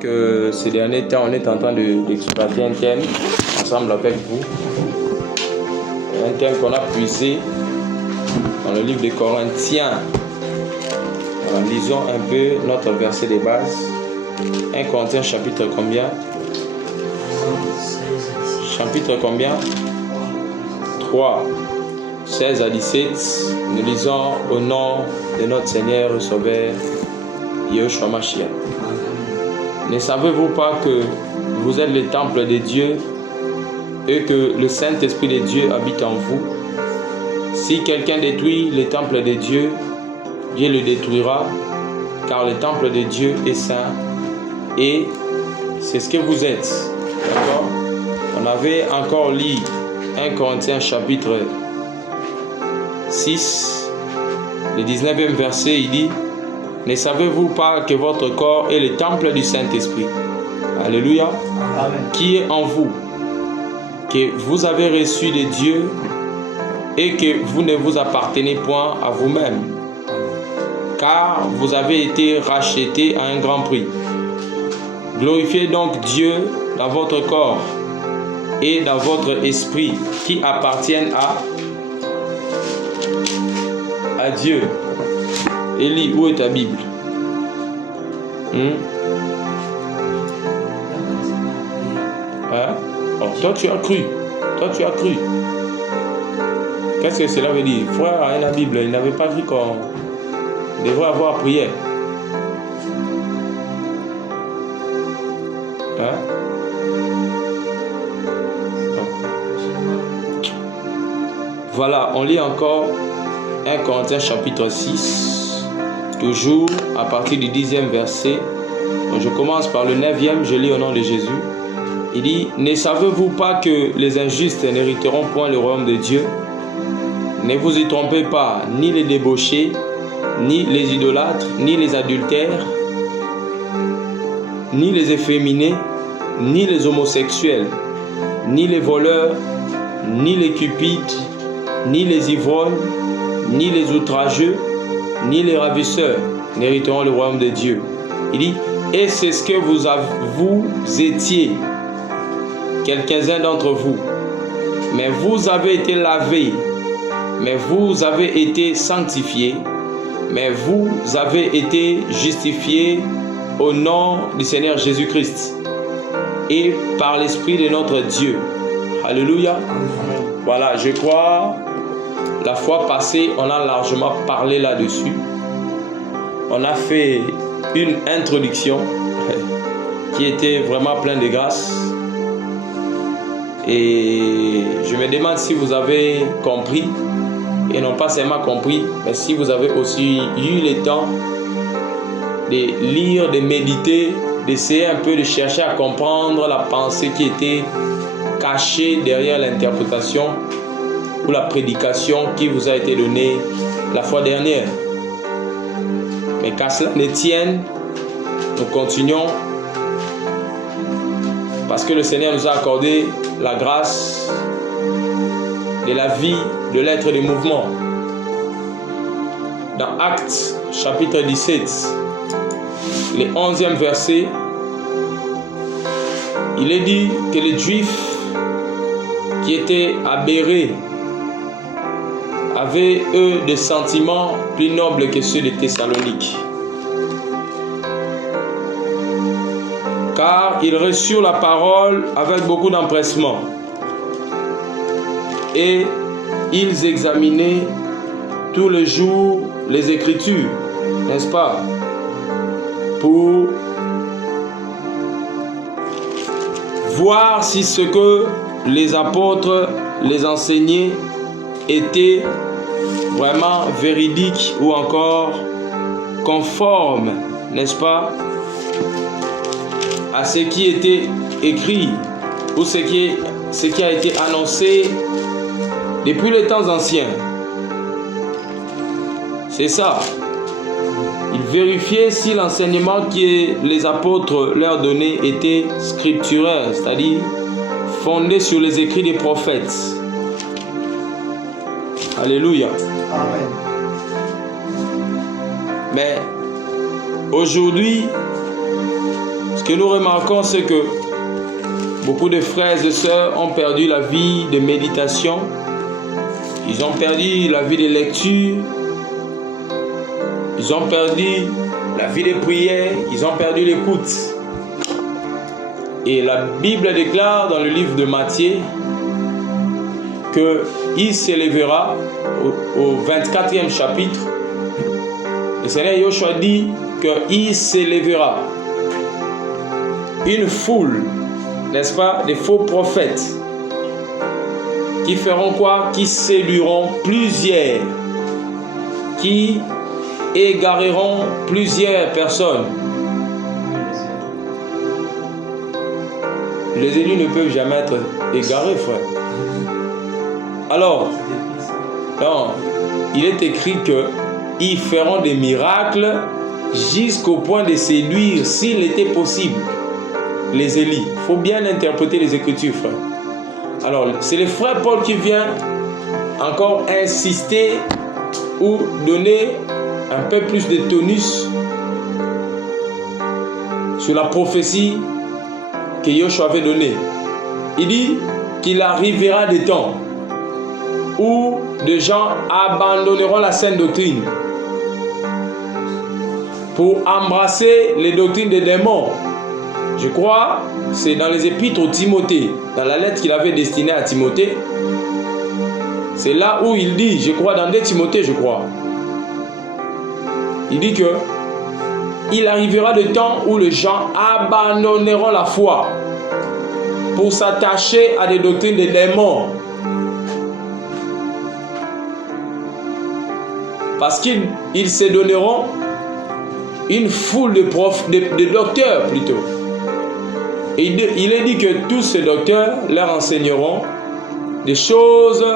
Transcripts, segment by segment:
Que ces derniers temps, on est en train d'exploiter un thème ensemble avec vous. Un thème qu'on a puisé dans le livre des Corinthiens. Alors, lisons un peu notre verset de base. 1 Corinthiens chapitre combien? Chapitre combien? 3. 16 à 17. Nous lisons au nom de notre Seigneur et Sauveur, Yeshua Mashiach. Ne savez-vous pas que vous êtes le temple de Dieu et que le Saint-Esprit de Dieu habite en vous? Si quelqu'un détruit le temple de Dieu, Dieu le détruira, car le temple de Dieu est saint et c'est ce que vous êtes. D'accord? On avait encore lu 1 Corinthiens chapitre 6, le 19e verset, il dit: ne savez-vous pas que votre corps est le temple du Saint-Esprit? Alléluia. Amen. Qui est en vous, que vous avez reçu de Dieu et que vous ne vous appartenez point à vous-même, car vous avez été rachetés à un grand prix. Glorifiez donc Dieu dans votre corps et dans votre esprit qui appartiennent à Dieu. Élie, où est ta Bible? Hein? Oh, toi tu as cru. Toi tu as cru. Qu'est-ce que cela veut dire? Frère a la Bible, il n'avait pas cru qu'on devrait avoir prière. Hein? Voilà, on lit encore 1 Corinthiens chapitre 6. Toujours à partir du 10e verset. Donc je commence par le 9e, je lis au nom de Jésus. Il dit: ne savez-vous pas que les injustes n'hériteront point le royaume de Dieu? Ne vous y trompez pas, ni les débauchés, ni les idolâtres, ni les adultères, ni les efféminés, ni les homosexuels, ni les voleurs, ni les cupides, ni les ivrognes, ni les outrageux, ni les ravisseurs n'hériteront le royaume de Dieu. Il dit: et c'est ce que vous étiez, quelques-uns d'entre vous. Mais vous avez été lavés, mais vous avez été sanctifiés, mais vous avez été justifiés au nom du Seigneur Jésus-Christ et par l'Esprit de notre Dieu. Alléluia. Voilà, je crois. La fois passée, on a largement parlé là-dessus. On a fait une introduction qui était vraiment pleine de grâce. Et je me demande si vous avez compris, et non pas seulement compris, mais si vous avez aussi eu le temps de lire, de méditer, d'essayer un peu de chercher à comprendre la pensée qui était cachée derrière l'interprétation ou la prédication qui vous a été donnée la fois dernière. Mais qu'à cela ne tienne, nous continuons parce que le Seigneur nous a accordé la grâce de la vie de l'être de mouvement. Dans Actes chapitre 17, le 11e verset, il est dit que les Juifs qui étaient aberrés avaient, eux, des sentiments plus nobles que ceux de Thessalonique. Car ils reçurent la parole avec beaucoup d'empressement. Et ils examinaient tous les jours les Écritures, n'est-ce pas? Pour voir si ce que les apôtres les enseignaient était vraiment véridique ou encore conforme, n'est-ce pas, à ce qui était écrit ou ce qui a été annoncé depuis les temps anciens. C'est ça. Ils vérifiaient si l'enseignement que les apôtres leur donnaient était scripturaire, c'est-à-dire fondé sur les écrits des prophètes. Alléluia. Amen. Mais aujourd'hui, ce que nous remarquons, c'est que beaucoup de frères et sœurs ont perdu la vie de méditation, ils ont perdu la vie de lecture, ils ont perdu la vie de prière, ils ont perdu l'écoute. Et la Bible déclare dans le livre de Matthieu qu'il s'élèvera au 24e chapitre. Le Seigneur Yoshua dit qu'il s'élèvera une foule, n'est-ce pas, des faux prophètes qui feront quoi? Qui séduiront plusieurs, qui égareront plusieurs personnes. Les élus ne peuvent jamais être égarés, frère. Alors, non, il est écrit qu'ils feront des miracles jusqu'au point de séduire, s'il était possible, les élus. Il faut bien interpréter les Écritures, frère. Alors, c'est le frère Paul qui vient encore insister ou donner un peu plus de tonus sur la prophétie que Yoshua avait donnée. Il dit qu'il arrivera des temps où des gens abandonneront la saine doctrine pour embrasser les doctrines des démons. Je crois, c'est dans les épîtres au Timothée, dans la lettre qu'il avait destinée à Timothée. C'est là où il dit, je crois, dans 2 Timothée, je crois. Il dit que il arrivera le temps où les gens abandonneront la foi pour s'attacher à des doctrines des démons. Parce qu'ils se donneront une foule de docteurs plutôt. Et il est dit que tous ces docteurs leur enseigneront des choses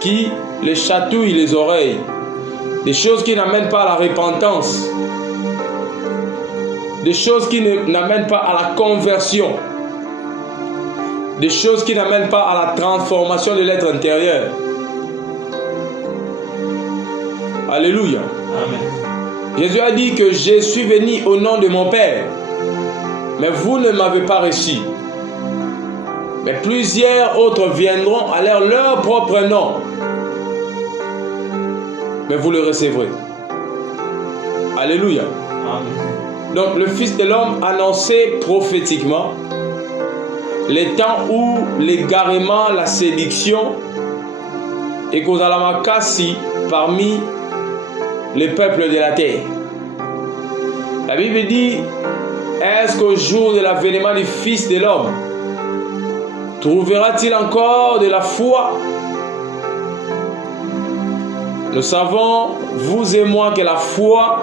qui les chatouillent les oreilles, des choses qui n'amènent pas à la repentance, des choses qui n'amènent pas à la conversion, des choses qui n'amènent pas à la transformation de l'être intérieur. Alléluia. Amen. Jésus a dit que je suis venu au nom de mon Père, mais vous ne m'avez pas reçu. Mais plusieurs autres viendront à leur propre nom, mais vous le recevrez. Alléluia. Amen. Donc le Fils de l'homme annonçait prophétiquement les temps où l'égarement, la séduction et cause à la makasi parmi les peuples de la terre. La Bible dit, est-ce qu'au jour de l'avènement du Fils de l'homme, trouvera-t-il encore de la foi? Nous savons, vous et moi, que la foi,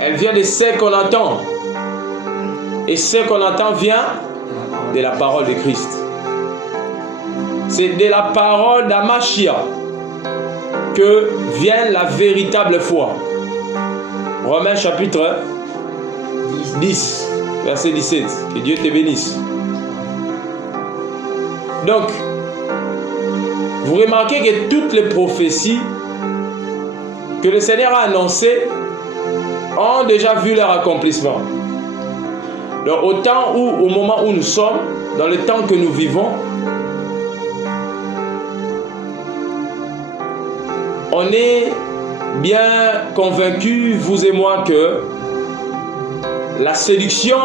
elle vient de ce qu'on entend. Et ce qu'on entend vient de la parole de Christ. C'est de la parole d'Amashia que vient la véritable foi. Romains chapitre 10, verset 17. Que Dieu te bénisse. Donc, vous remarquez que toutes les prophéties que le Seigneur a annoncées ont déjà vu leur accomplissement. Donc, au moment où nous sommes, dans le temps que nous vivons, on est bien convaincus, vous et moi, que la séduction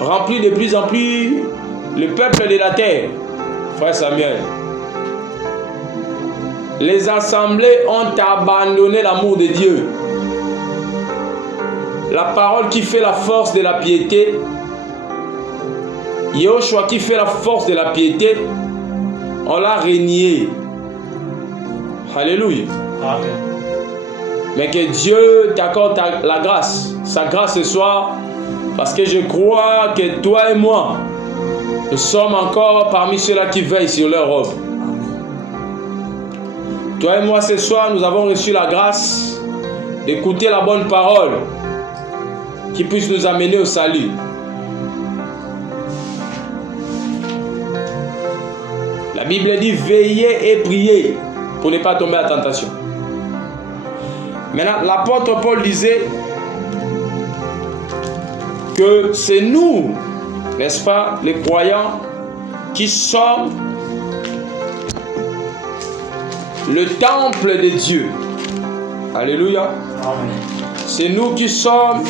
remplit de plus en plus le peuple de la terre. Frère Samuel, les assemblées ont abandonné l'amour de Dieu. La parole qui fait la force de la piété, Yoshua qui fait la force de la piété, on l'a renié. Alléluia. Amen. Mais que Dieu t'accorde la grâce, sa grâce ce soir, parce que je crois que toi et moi, nous sommes encore parmi ceux-là qui veillent sur leur robe. Toi et moi ce soir, nous avons reçu la grâce d'écouter la bonne parole qui puisse nous amener au salut. La Bible dit veillez et priez pour ne pas tomber à la tentation. Maintenant, l'apôtre Paul disait que c'est nous, n'est-ce pas, les croyants, qui sommes le temple de Dieu. Alléluia. Amen. C'est nous qui sommes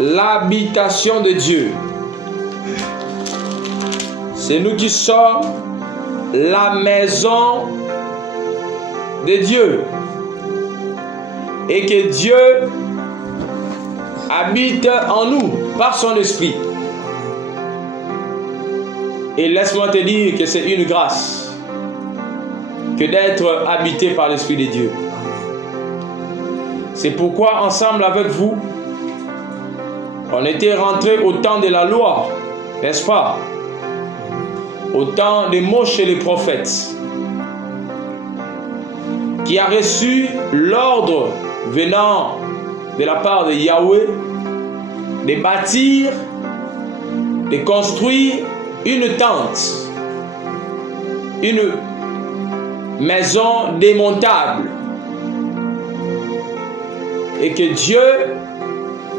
l'habitation de Dieu. C'est nous qui sommes la maison de Dieu. Et que Dieu habite en nous par son esprit. Et laisse-moi te dire que c'est une grâce que d'être habité par l'Esprit de Dieu. C'est pourquoi ensemble avec vous, on était rentré au temps de la loi, n'est-ce pas? Au temps de Moïse et les prophètes, qui a reçu l'ordre venant de la part de Yahweh de bâtir, de construire une tente, une maison démontable, et que Dieu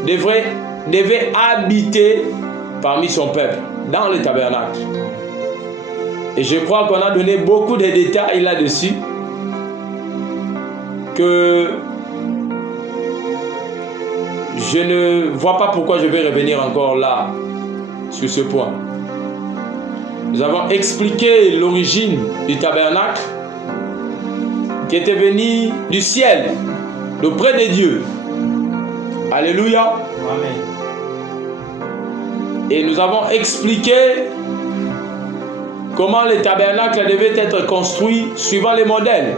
devait habiter parmi son peuple dans le tabernacle. Et je crois qu'on a donné beaucoup de détails là-dessus, que je ne vois pas pourquoi je vais revenir encore là sur ce point. Nous avons expliqué l'origine du tabernacle qui était venu du ciel, d'auprès de Dieu. Alléluia. Amen. Et nous avons expliqué comment le tabernacle devait être construit suivant les modèles.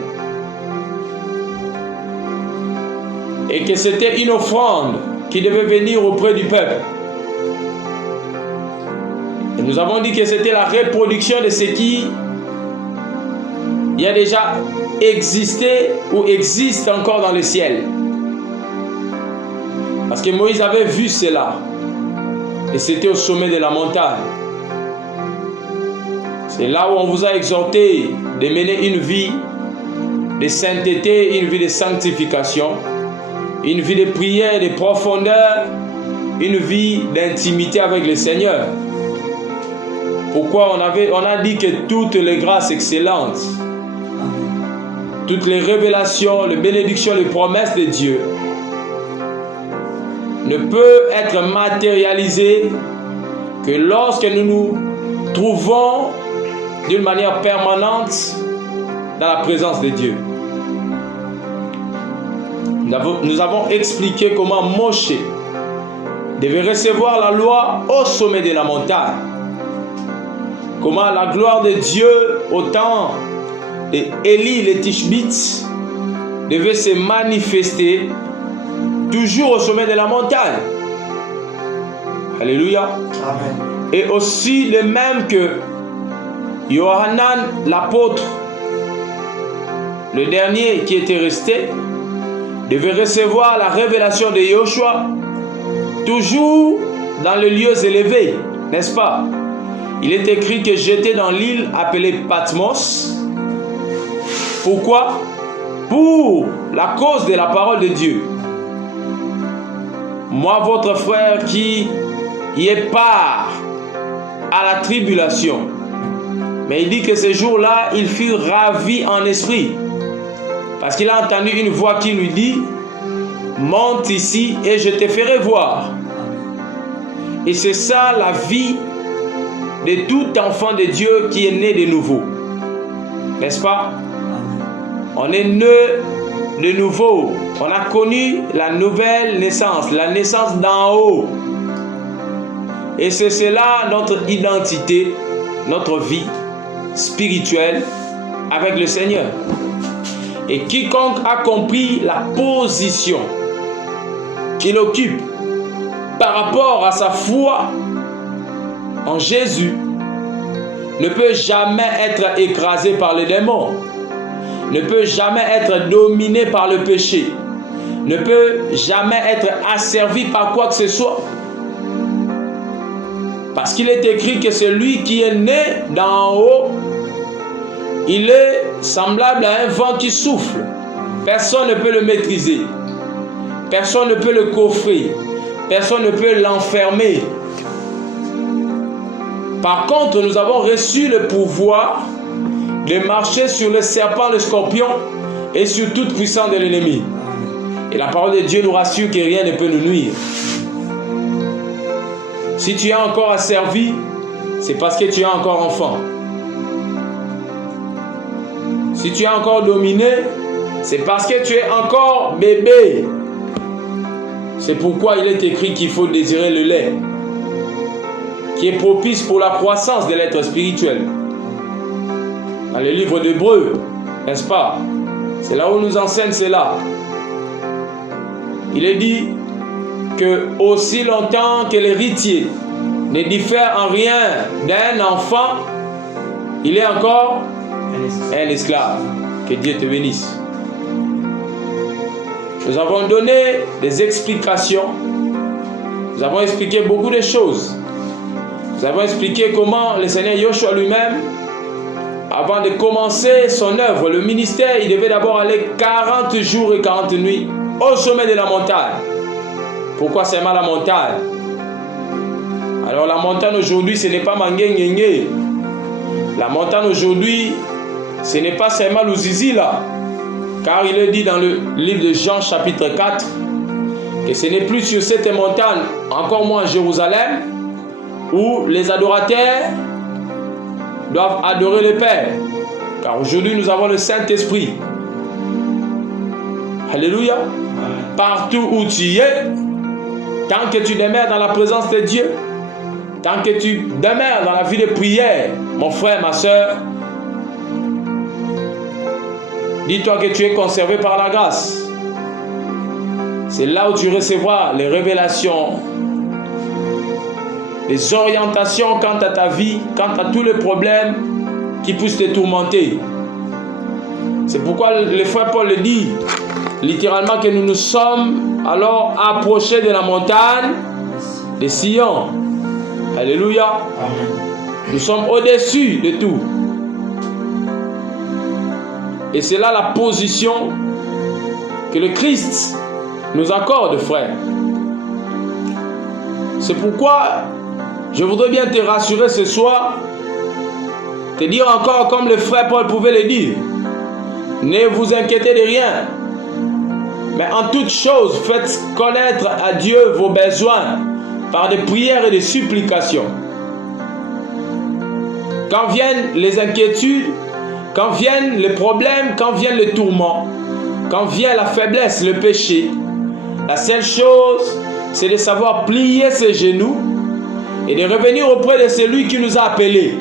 Et que c'était une offrande qui devait venir auprès du peuple. Et nous avons dit que c'était la reproduction de ce qui a déjà existé ou existe encore dans le ciel. Parce que Moïse avait vu cela. Et c'était au sommet de la montagne. C'est là où on vous a exhorté de mener une vie de sainteté, une vie de sanctification, une vie de prière, de profondeur, une vie d'intimité avec le Seigneur. Pourquoi on a dit que toutes les grâces excellentes, toutes les révélations, les bénédictions, les promesses de Dieu ne peuvent être matérialisées que lorsque nous nous trouvons d'une manière permanente dans la présence de Dieu. Nous avons expliqué comment Moshe devait recevoir la loi au sommet de la montagne. Comment la gloire de Dieu au temps d'Élie le Tishbite devait se manifester toujours au sommet de la montagne. Alléluia. Amen. Et aussi de même que Yohanan l'apôtre, le dernier qui était resté, devait recevoir la révélation de Yoshua toujours dans les lieux élevés, n'est-ce pas? Il est écrit que j'étais dans l'île appelée Patmos. Pourquoi? Pour la cause de la parole de Dieu. Moi, votre frère qui y est part à la tribulation. Mais il dit que ce jour-là, il fut ravi en esprit. Parce qu'il a entendu une voix qui lui dit: monte ici et je te ferai voir. Et c'est ça la vie de tout enfant de Dieu qui est né de nouveau. N'est-ce pas? On est né de nouveau. On a connu la nouvelle naissance, la naissance d'en haut. Et c'est cela notre identité, notre vie spirituelle avec le Seigneur. Et quiconque a compris la position qu'il occupe par rapport à sa foi en Jésus ne peut jamais être écrasé par les démons, ne peut jamais être dominé par le péché, ne peut jamais être asservi par quoi que ce soit. Parce qu'il est écrit que celui qui est né d'en haut, il est semblable à un vent qui souffle. Personne ne peut le maîtriser. Personne ne peut le coffrer. personne ne peut l'enfermer. Par contre, nous avons reçu le pouvoir de marcher sur le serpent, le scorpion et sur toute puissance de l'ennemi. Et la parole de Dieu nous rassure que rien ne peut nous nuire. Si tu es encore asservi, c'est parce que tu es encore enfant. Si tu es encore dominé, c'est parce que tu es encore bébé. C'est pourquoi il est écrit qu'il faut désirer le lait, qui est propice pour la croissance de l'être spirituel. Dans le livre d'Hébreux, n'est-ce pas? C'est là où nous enseigne cela. Il est dit que aussi longtemps que l'héritier ne diffère en rien d'un enfant, il est encore un esclave. Que Dieu te bénisse. Nous avons donné des explications. Nous avons expliqué beaucoup de choses. Nous avons expliqué comment le Seigneur Yoshua lui-même, avant de commencer son œuvre, le ministère, il devait d'abord aller 40 jours et 40 nuits au sommet de la montagne. Pourquoi seulement la montagne? Alors la montagne aujourd'hui, ce n'est pas Manguengenge. La montagne aujourd'hui, ce n'est pas seulement l'Uzizi là. Car il est dit dans le livre de Jean chapitre 4 que ce n'est plus sur cette montagne, encore moins à Jérusalem, où les adorateurs doivent adorer le Père. Car aujourd'hui nous avons le Saint-Esprit. Alléluia. Partout où tu es, tant que tu demeures dans la présence de Dieu, tant que tu demeures dans la vie de prière, mon frère, ma soeur, dis-toi que tu es conservé par la grâce. C'est là où tu recevras les révélations, les orientations quant à ta vie, quant à tous les problèmes qui puissent te tourmenter. C'est pourquoi le frère Paul le dit, littéralement, que nous nous sommes alors approchés de la montagne de Sion. Alléluia. Amen. Nous sommes au-dessus de tout. Et c'est là la position que le Christ nous accorde, frère. C'est pourquoi je voudrais bien te rassurer ce soir, te dire encore comme le frère Paul pouvait le dire, ne vous inquiétez de rien, mais en toute chose, faites connaître à Dieu vos besoins par des prières et des supplications. Quand viennent les inquiétudes, quand viennent les problèmes, quand viennent les tourments, quand vient la faiblesse, le péché, la seule chose, c'est de savoir plier ses genoux et de revenir auprès de celui qui nous a appelés.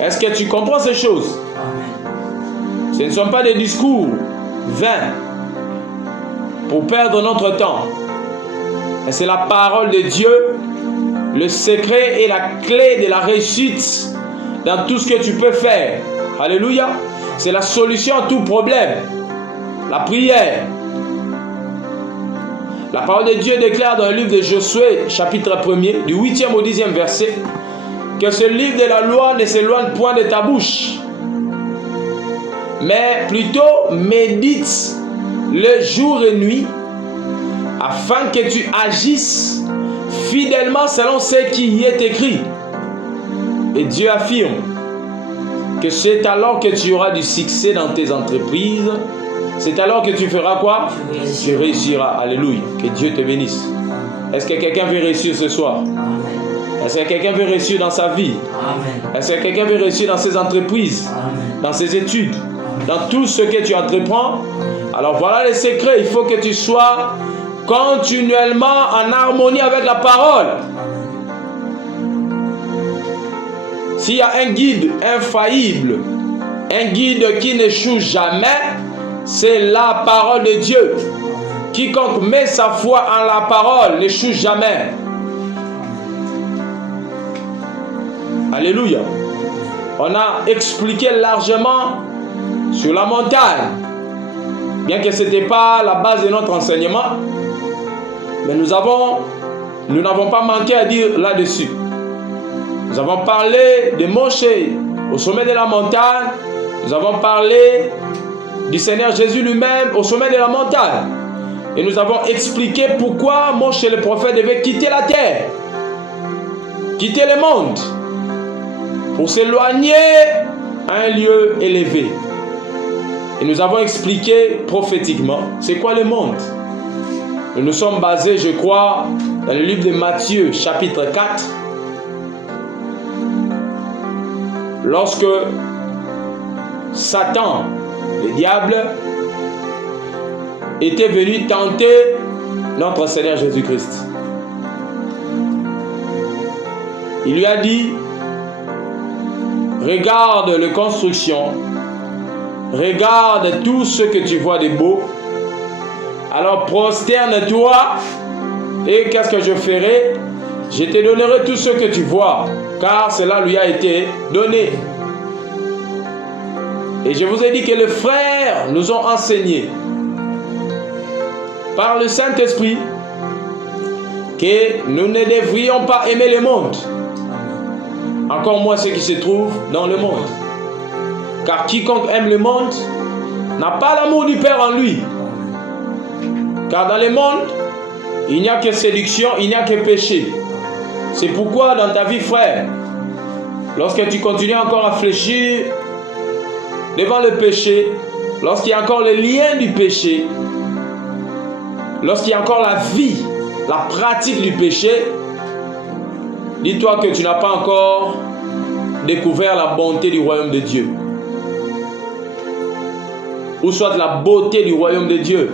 Est-ce que tu comprends ces choses? Amen. Ce ne sont pas des discours vains pour perdre notre temps. Mais c'est la parole de Dieu, le secret et la clé de la réussite dans tout ce que tu peux faire. Alléluia. C'est la solution à tout problème. La prière. La parole de Dieu déclare dans le livre de Josué, chapitre 1er, du 8e au 10e verset, que ce livre de la loi ne s'éloigne point de ta bouche, mais plutôt médite le jour et nuit, afin que tu agisses fidèlement selon ce qui y est écrit. Et Dieu affirme que c'est alors que tu auras du succès dans tes entreprises. C'est alors que tu feras quoi? Tu réussiras. Alléluia. Que Dieu te bénisse. Est-ce que quelqu'un veut réussir ce soir? Amen. Est-ce que quelqu'un veut réussir dans sa vie? Amen. Est-ce que quelqu'un veut réussir dans ses entreprises? Amen. Dans ses études? Amen. Dans tout ce que tu entreprends? Alors voilà le secret. Il faut que tu sois continuellement en harmonie avec la parole. S'il y a un guide infaillible, un guide qui n'échoue jamais, c'est la parole de Dieu. Quiconque met sa foi en la parole n'échoue jamais. Alléluia. On a expliqué largement sur la montagne, bien que ce n'était pas la base de notre enseignement, mais nous n'avons pas manqué à dire là-dessus. Nous avons parlé de Moshe au sommet de la montagne. Nous avons parlé du Seigneur Jésus lui-même au sommet de la montagne. Et nous avons expliqué pourquoi Moïse le prophète devait quitter la terre, quitter le monde, pour s'éloigner à un lieu élevé. Et nous avons expliqué prophétiquement, c'est quoi le monde? Nous nous sommes basés, je crois, dans le livre de Matthieu, chapitre 4, lorsque Satan, le diable, était venu tenter notre Seigneur Jésus-Christ. Il lui a dit, regarde les constructions, regarde tout ce que tu vois de beau, alors prosterne-toi et qu'est-ce que je ferai? Je te donnerai tout ce que tu vois, car cela lui a été donné. Et je vous ai dit que les frères nous ont enseigné par le Saint-Esprit que nous ne devrions pas aimer le monde, encore moins ce qui se trouve dans le monde. Car quiconque aime le monde n'a pas l'amour du Père en lui. Car dans le monde, il n'y a que séduction, il n'y a que péché. C'est pourquoi dans ta vie, frère, lorsque tu continues encore à fléchir devant le péché, lorsqu'il y a encore le lien du péché, lorsqu'il y a encore la vie, la pratique du péché, dis-toi que tu n'as pas encore découvert la bonté du royaume de Dieu. Ou soit la beauté du royaume de Dieu.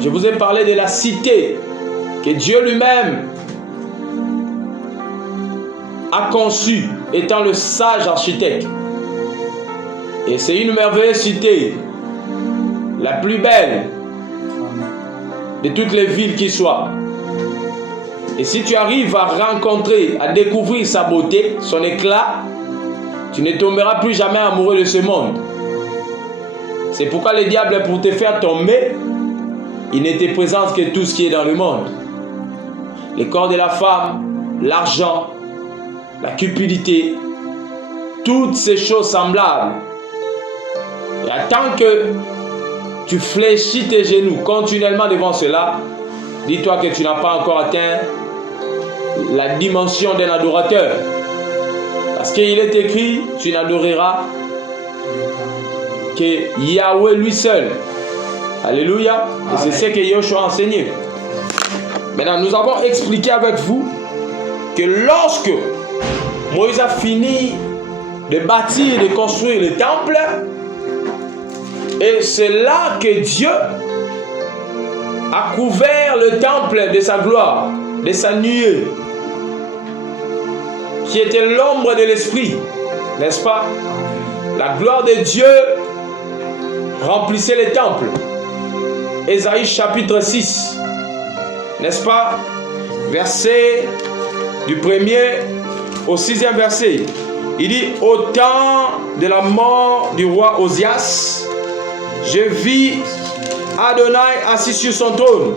Je vous ai parlé de la cité que Dieu lui-même a conçue, étant le sage architecte. Et c'est une merveilleuse cité, la plus belle de toutes les villes qui soient. Et si tu arrives à rencontrer, à découvrir sa beauté, son éclat, tu ne tomberas plus jamais amoureux de ce monde. C'est pourquoi le diable, pour te faire tomber, il ne te présente que tout ce qui est dans le monde. Le corps de la femme, l'argent, la cupidité, toutes ces choses semblables. Et tant que tu fléchis tes genoux continuellement devant cela, dis-toi que tu n'as pas encore atteint la dimension d'un adorateur. Parce qu'il est écrit, tu n'adoreras que Yahweh lui seul. Alléluia. Et c'est ce que Yoshua a enseigné. Maintenant, nous avons expliqué avec vous que lorsque Moïse a fini de bâtir, de construire le temple, et c'est là que Dieu a couvert le temple de sa gloire, de sa nuée, qui était l'ombre de l'esprit, n'est-ce pas? La gloire de Dieu remplissait le temple. Ésaïe chapitre 6, n'est-ce pas? Verset du 1er au 6e verset. Il dit, au temps de la mort du roi Osias, je vis Adonai assis sur son trône,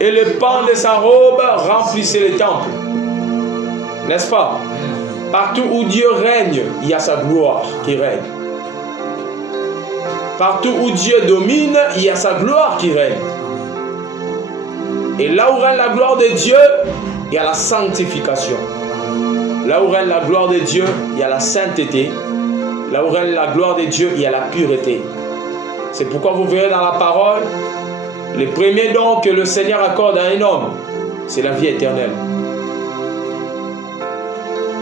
et le pan de sa robe remplissait le temple. N'est-ce pas? Partout où Dieu règne, il y a sa gloire qui règne. Partout où Dieu domine, il y a sa gloire qui règne. Et là où règne la gloire de Dieu, il y a la sanctification. Là où règne la gloire de Dieu, il y a la sainteté. Là où règne la gloire de Dieu, il y a la pureté. C'est pourquoi vous verrez dans la parole, le premier don que le Seigneur accorde à un homme, c'est la vie éternelle.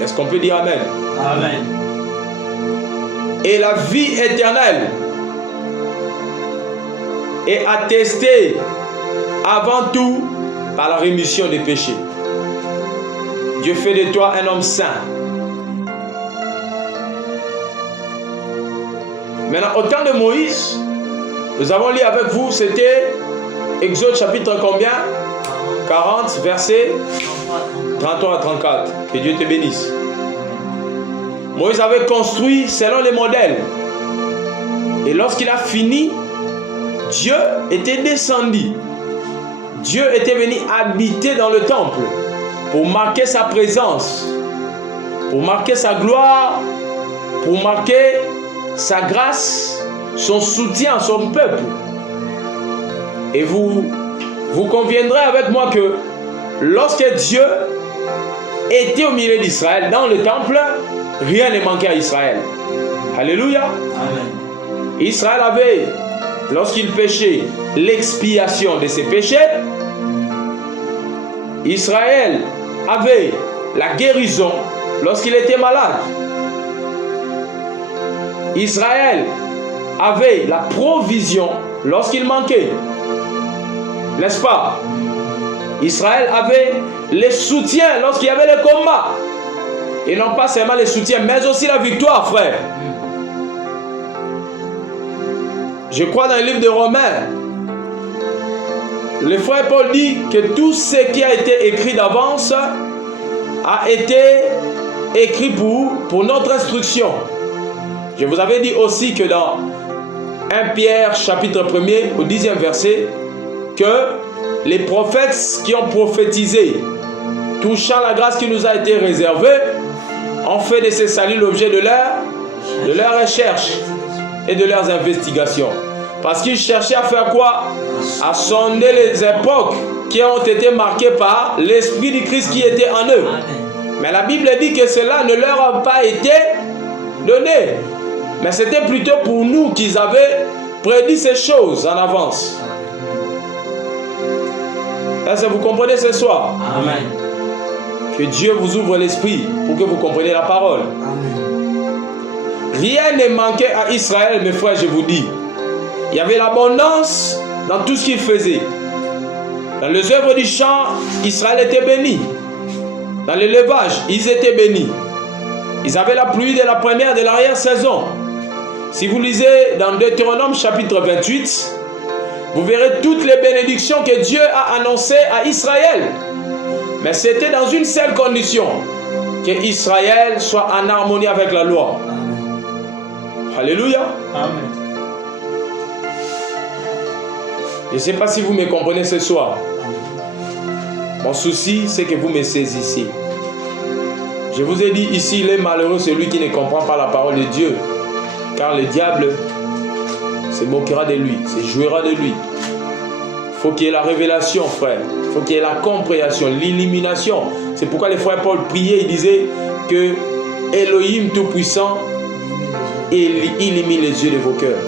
Est-ce qu'on peut dire Amen? Amen. Et la vie éternelle est attestée avant tout par la rémission des péchés. Dieu fait de toi un homme saint. Maintenant, au temps de Moïse, nous avons lu avec vous, c'était Exode chapitre combien? 40, versets 33 à 34. Que Dieu te bénisse. Moïse avait construit selon les modèles. Et lorsqu'il a fini, Dieu était descendu. Dieu était venu habiter dans le temple pour marquer sa présence, pour marquer sa gloire, pour marquer sa grâce, son soutien à son peuple. Et vous conviendrez avec moi que lorsque Dieu était au milieu d'Israël, dans le temple, rien ne manquait à Israël. Alléluia. Amen. Israël avait, lorsqu'il péchait, l'expiation de ses péchés. Israël avait la guérison lorsqu'il était malade. Israël avait la provision lorsqu'il manquait. N'est-ce pas? Israël avait le soutien lorsqu'il y avait le combat. Et non pas seulement le soutien, mais aussi la victoire, frère. Je crois dans le livre de Romains, le frère Paul dit que tout ce qui a été écrit d'avance a été écrit pour notre instruction. Je vous avais dit aussi que dans 1 Pierre chapitre 1er au 10e verset, que les prophètes qui ont prophétisé touchant la grâce qui nous a été réservée ont fait de ce salut l'objet de leur recherche et de leurs investigations. Parce qu'ils cherchaient à faire quoi? À sonder les époques qui ont été marquées par l'Esprit du Christ qui était en eux. Mais la Bible dit que cela ne leur a pas été donné. Mais c'était plutôt pour nous qu'ils avaient prédit ces choses en avance. Est-ce que vous comprenez ce soir? Amen. Que Dieu vous ouvre l'esprit pour que vous compreniez la parole. Amen. Rien ne manquait à Israël, mes frères, je vous dis. Il y avait l'abondance dans tout ce qu'il faisait. Dans les œuvres du champ, Israël était béni. Dans l'élevage, ils étaient bénis. Ils avaient la pluie de la première et de l'arrière-saison. Si vous lisez dans Deutéronome chapitre 28, vous verrez toutes les bénédictions que Dieu a annoncées à Israël. Mais c'était dans une seule condition, que Israël soit en harmonie avec la loi. Amen. Alléluia. Amen. Je ne sais pas si vous me comprenez ce soir. Mon souci, c'est que vous me saisissiez. Je vous ai dit ici, il est malheureux celui qui ne comprend pas la parole de Dieu. Car le diable se moquera de lui, se jouera de lui. Il faut qu'il y ait la révélation, frère. Il faut qu'il y ait la compréhension, l'illumination. C'est pourquoi les frères Paul priaient, il disait que Elohim Tout-Puissant illumine les yeux de vos cœurs.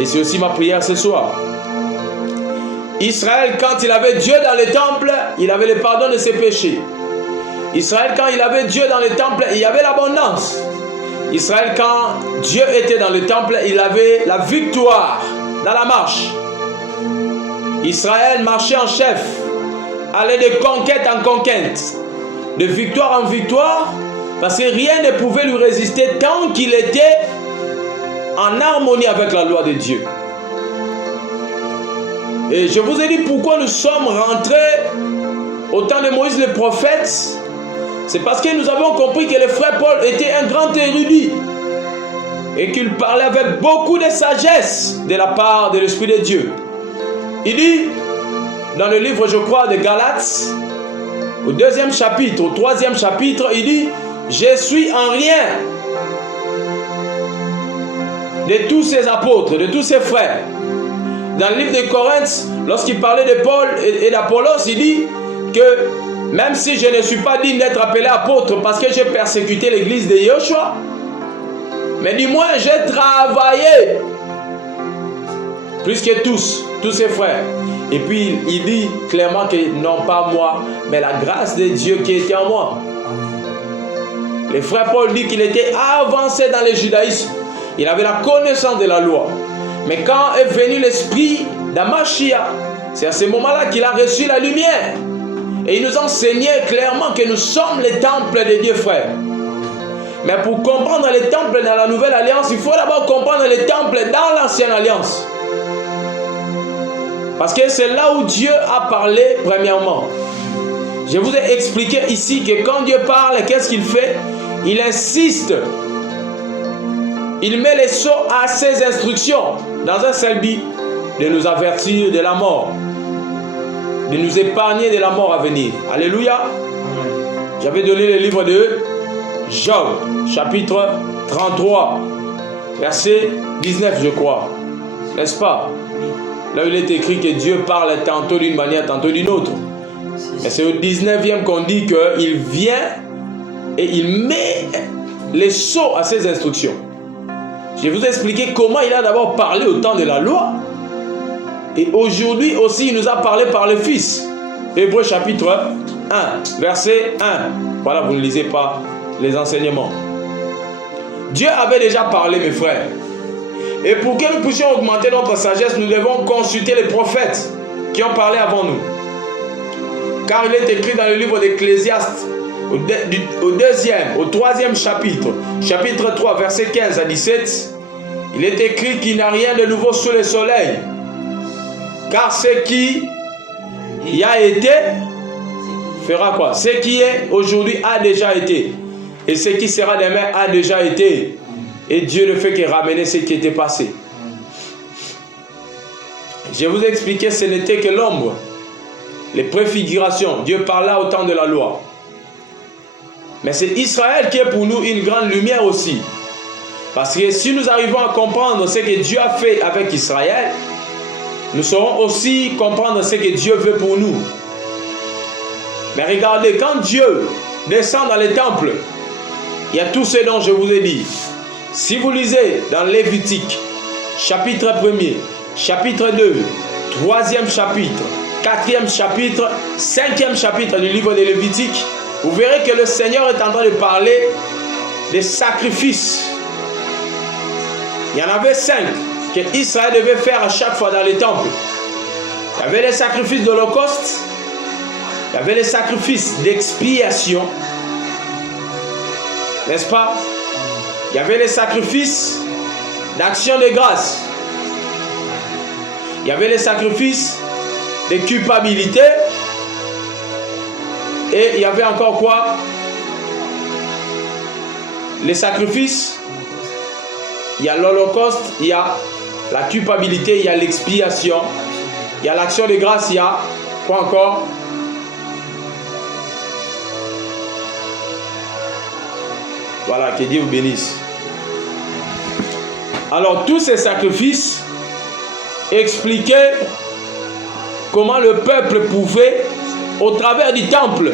Et c'est aussi ma prière ce soir. Israël, quand il avait Dieu dans le temple, il avait le pardon de ses péchés. Israël, quand il avait Dieu dans le temple, il y avait l'abondance. Israël, quand Dieu était dans le temple, il avait la victoire dans la marche. Israël marchait en chef, allait de conquête en conquête, de victoire en victoire, parce que rien ne pouvait lui résister tant qu'il était en harmonie avec la loi de Dieu. Et je vous ai dit pourquoi nous sommes rentrés au temps de Moïse le prophète. C'est parce que nous avons compris que le frère Paul était un grand érudit et qu'il parlait avec beaucoup de sagesse de la part de l'Esprit de Dieu. Il dit dans le livre, je crois, de Galates, au 2e chapitre, au 3e chapitre, il dit « Je suis en rien de tous ces apôtres, de tous ces frères. » Dans le livre de Corinthe, lorsqu'il parlait de Paul et d'Apollos, il dit que même si je ne suis pas digne d'être appelé apôtre parce que j'ai persécuté l'église de Yoshua, mais du moins j'ai travaillé plus que tous ses frères. Et puis il dit clairement que non pas moi, mais la grâce de Dieu qui était en moi. Le frère Paul dit qu'il était avancé dans le judaïsme. Il avait la connaissance de la loi. Mais quand est venu l'esprit d'Amashia, c'est à ce moment-là qu'il a reçu la lumière. Et il nous enseignait clairement que nous sommes les temples de Dieu, frère. Mais pour comprendre les temples dans la nouvelle alliance, il faut d'abord comprendre les temples dans l'ancienne alliance. Parce que c'est là où Dieu a parlé premièrement. Je vous ai expliqué ici que quand Dieu parle, qu'est-ce qu'il fait? Il insiste. Il met les sceaux à ses instructions dans un seul but, de nous avertir de la mort, de nous épargner de la mort à venir. Alléluia. J'avais donné le livre de Job, chapitre 33, verset 19, je crois. N'est-ce pas? Là où il est écrit que Dieu parle tantôt d'une manière, tantôt d'une autre. Et c'est au 19e qu'on dit qu'il vient et il met les sceaux à ses instructions. Je vais vous expliquer comment il a d'abord parlé au temps de la loi. Et aujourd'hui aussi, il nous a parlé par le Fils. Hébreux chapitre 1, verset 1. Voilà, vous ne lisez pas les enseignements. Dieu avait déjà parlé, mes frères. Et pour que nous puissions augmenter notre sagesse, nous devons consulter les prophètes qui ont parlé avant nous. Car il est écrit dans le livre d'Ecclésiaste, au 3e chapitre, chapitre 3, verset 15 à 17, il est écrit qu'il n'y a rien de nouveau sous le soleil. Car ce qui y a été, fera quoi? Ce qui est aujourd'hui a déjà été. Et ce qui sera demain a déjà été. Et Dieu ne fait que ramener ce qui était passé. Je vous ai expliqué, ce n'était que l'ombre. Les préfigurations. Dieu parla au temps de la loi. Mais c'est Israël qui est pour nous une grande lumière aussi. Parce que si nous arrivons à comprendre ce que Dieu a fait avec Israël, nous saurons aussi comprendre ce que Dieu veut pour nous. Mais regardez, quand Dieu descend dans les temples, il y a tout ce dont je vous ai dit. Si vous lisez dans Lévitique, chapitre 1er, chapitre 2, 3e chapitre, 4e chapitre, 5e chapitre du livre de Lévitique, vous verrez que le Seigneur est en train de parler des sacrifices. Il y en avait 5 que Israël devait faire à chaque fois dans les temples. Il y avait les sacrifices d'Holocauste, il y avait les sacrifices d'expiation, n'est-ce pas? Il y avait les sacrifices d'action de grâce. Il y avait les sacrifices de culpabilité. Et il y avait encore quoi? Les sacrifices. Il y a l'Holocauste, il y a la culpabilité, il y a l'expiation. Il y a l'action de grâce, il y a quoi encore? Voilà, que Dieu vous bénisse. Alors, tous ces sacrifices expliquaient comment le peuple pouvait, au travers du temple,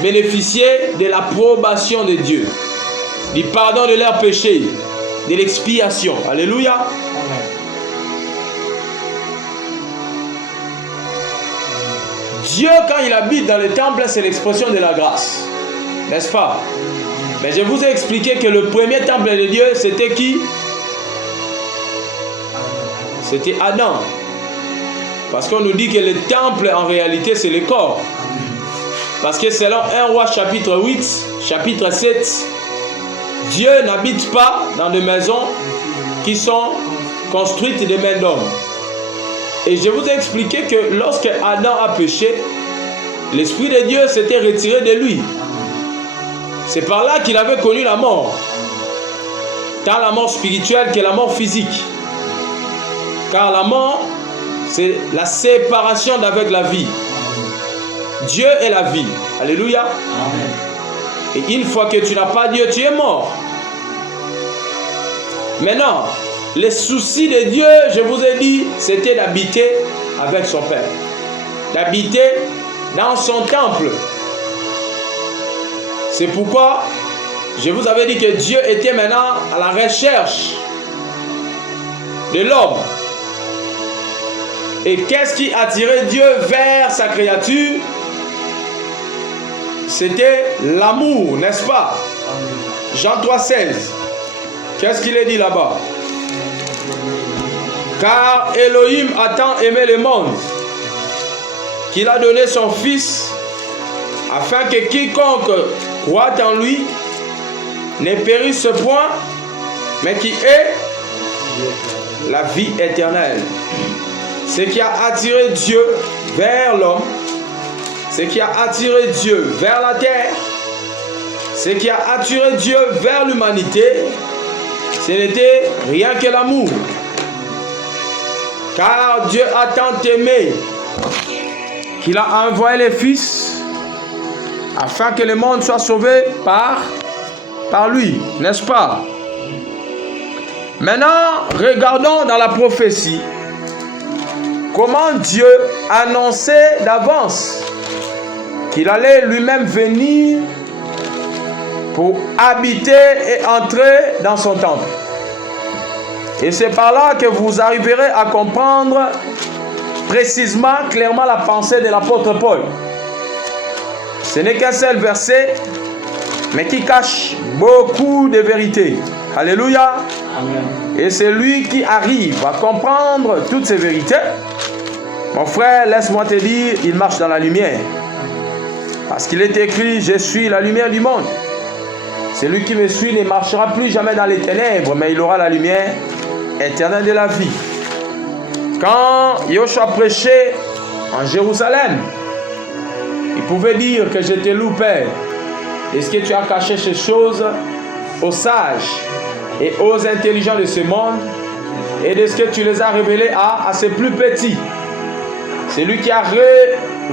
bénéficier de l'approbation de Dieu, du pardon de leurs péchés, de l'expiation. Alléluia. Amen. Dieu, quand il habite dans le temple, c'est l'expression de la grâce. N'est-ce pas? Mais je vous ai expliqué que le premier temple de Dieu, c'était qui? C'était Adam. Parce qu'on nous dit que le temple, en réalité, c'est le corps. Parce que selon 1 Roi chapitre 8, chapitre 7, Dieu n'habite pas dans des maisons qui sont construites de mains d'hommes. Et je vous ai expliqué que lorsque Adam a péché, l'Esprit de Dieu s'était retiré de lui. C'est par là qu'il avait connu la mort. Tant la mort spirituelle que la mort physique. Car la mort, c'est la séparation d'avec la vie. Dieu est la vie. Alléluia. Amen. Et une fois que tu n'as pas Dieu, tu es mort. Maintenant, les soucis de Dieu, je vous ai dit, c'était d'habiter avec son Père. D'habiter dans son temple. C'est pourquoi je vous avais dit que Dieu était maintenant à la recherche de l'homme. Et qu'est-ce qui attirait Dieu vers sa créature? C'était l'amour, n'est-ce pas? Jean 3,16. Qu'est-ce qu'il est dit là-bas? Car Elohim a tant aimé le monde qu'il a donné son Fils afin que quiconque croit en lui ne périsse point, mais qui ait la vie éternelle. Ce qui a attiré Dieu vers l'homme, ce qui a attiré Dieu vers la terre, ce qui a attiré Dieu vers l'humanité, ce n'était rien que l'amour. Car Dieu a tant aimé qu'il a envoyé le Fils afin que le monde soit sauvé par lui, n'est-ce pas? Maintenant, regardons dans la prophétie. comment Dieu annonçait d'avance qu'il allait lui-même venir pour habiter et entrer dans son temple. Et c'est par là que vous arriverez à comprendre précisément, clairement la pensée de l'apôtre Paul. Ce n'est qu'un seul verset, mais qui cache beaucoup de vérités. Alléluia. Amen. Et c'est lui qui arrive à comprendre toutes ces vérités. Mon frère, laisse-moi te dire, il marche dans la lumière. Parce qu'il est écrit, je suis la lumière du monde. Celui qui me suit ne marchera plus jamais dans les ténèbres, mais il aura la lumière éternelle de la vie. Quand Yoshua prêchait en Jérusalem, il pouvait dire que je te loue, Père. Est-ce que tu as caché ces choses aux sages et aux intelligents de ce monde, et de ce que tu les as révélés à ses plus petits? C'est lui qui a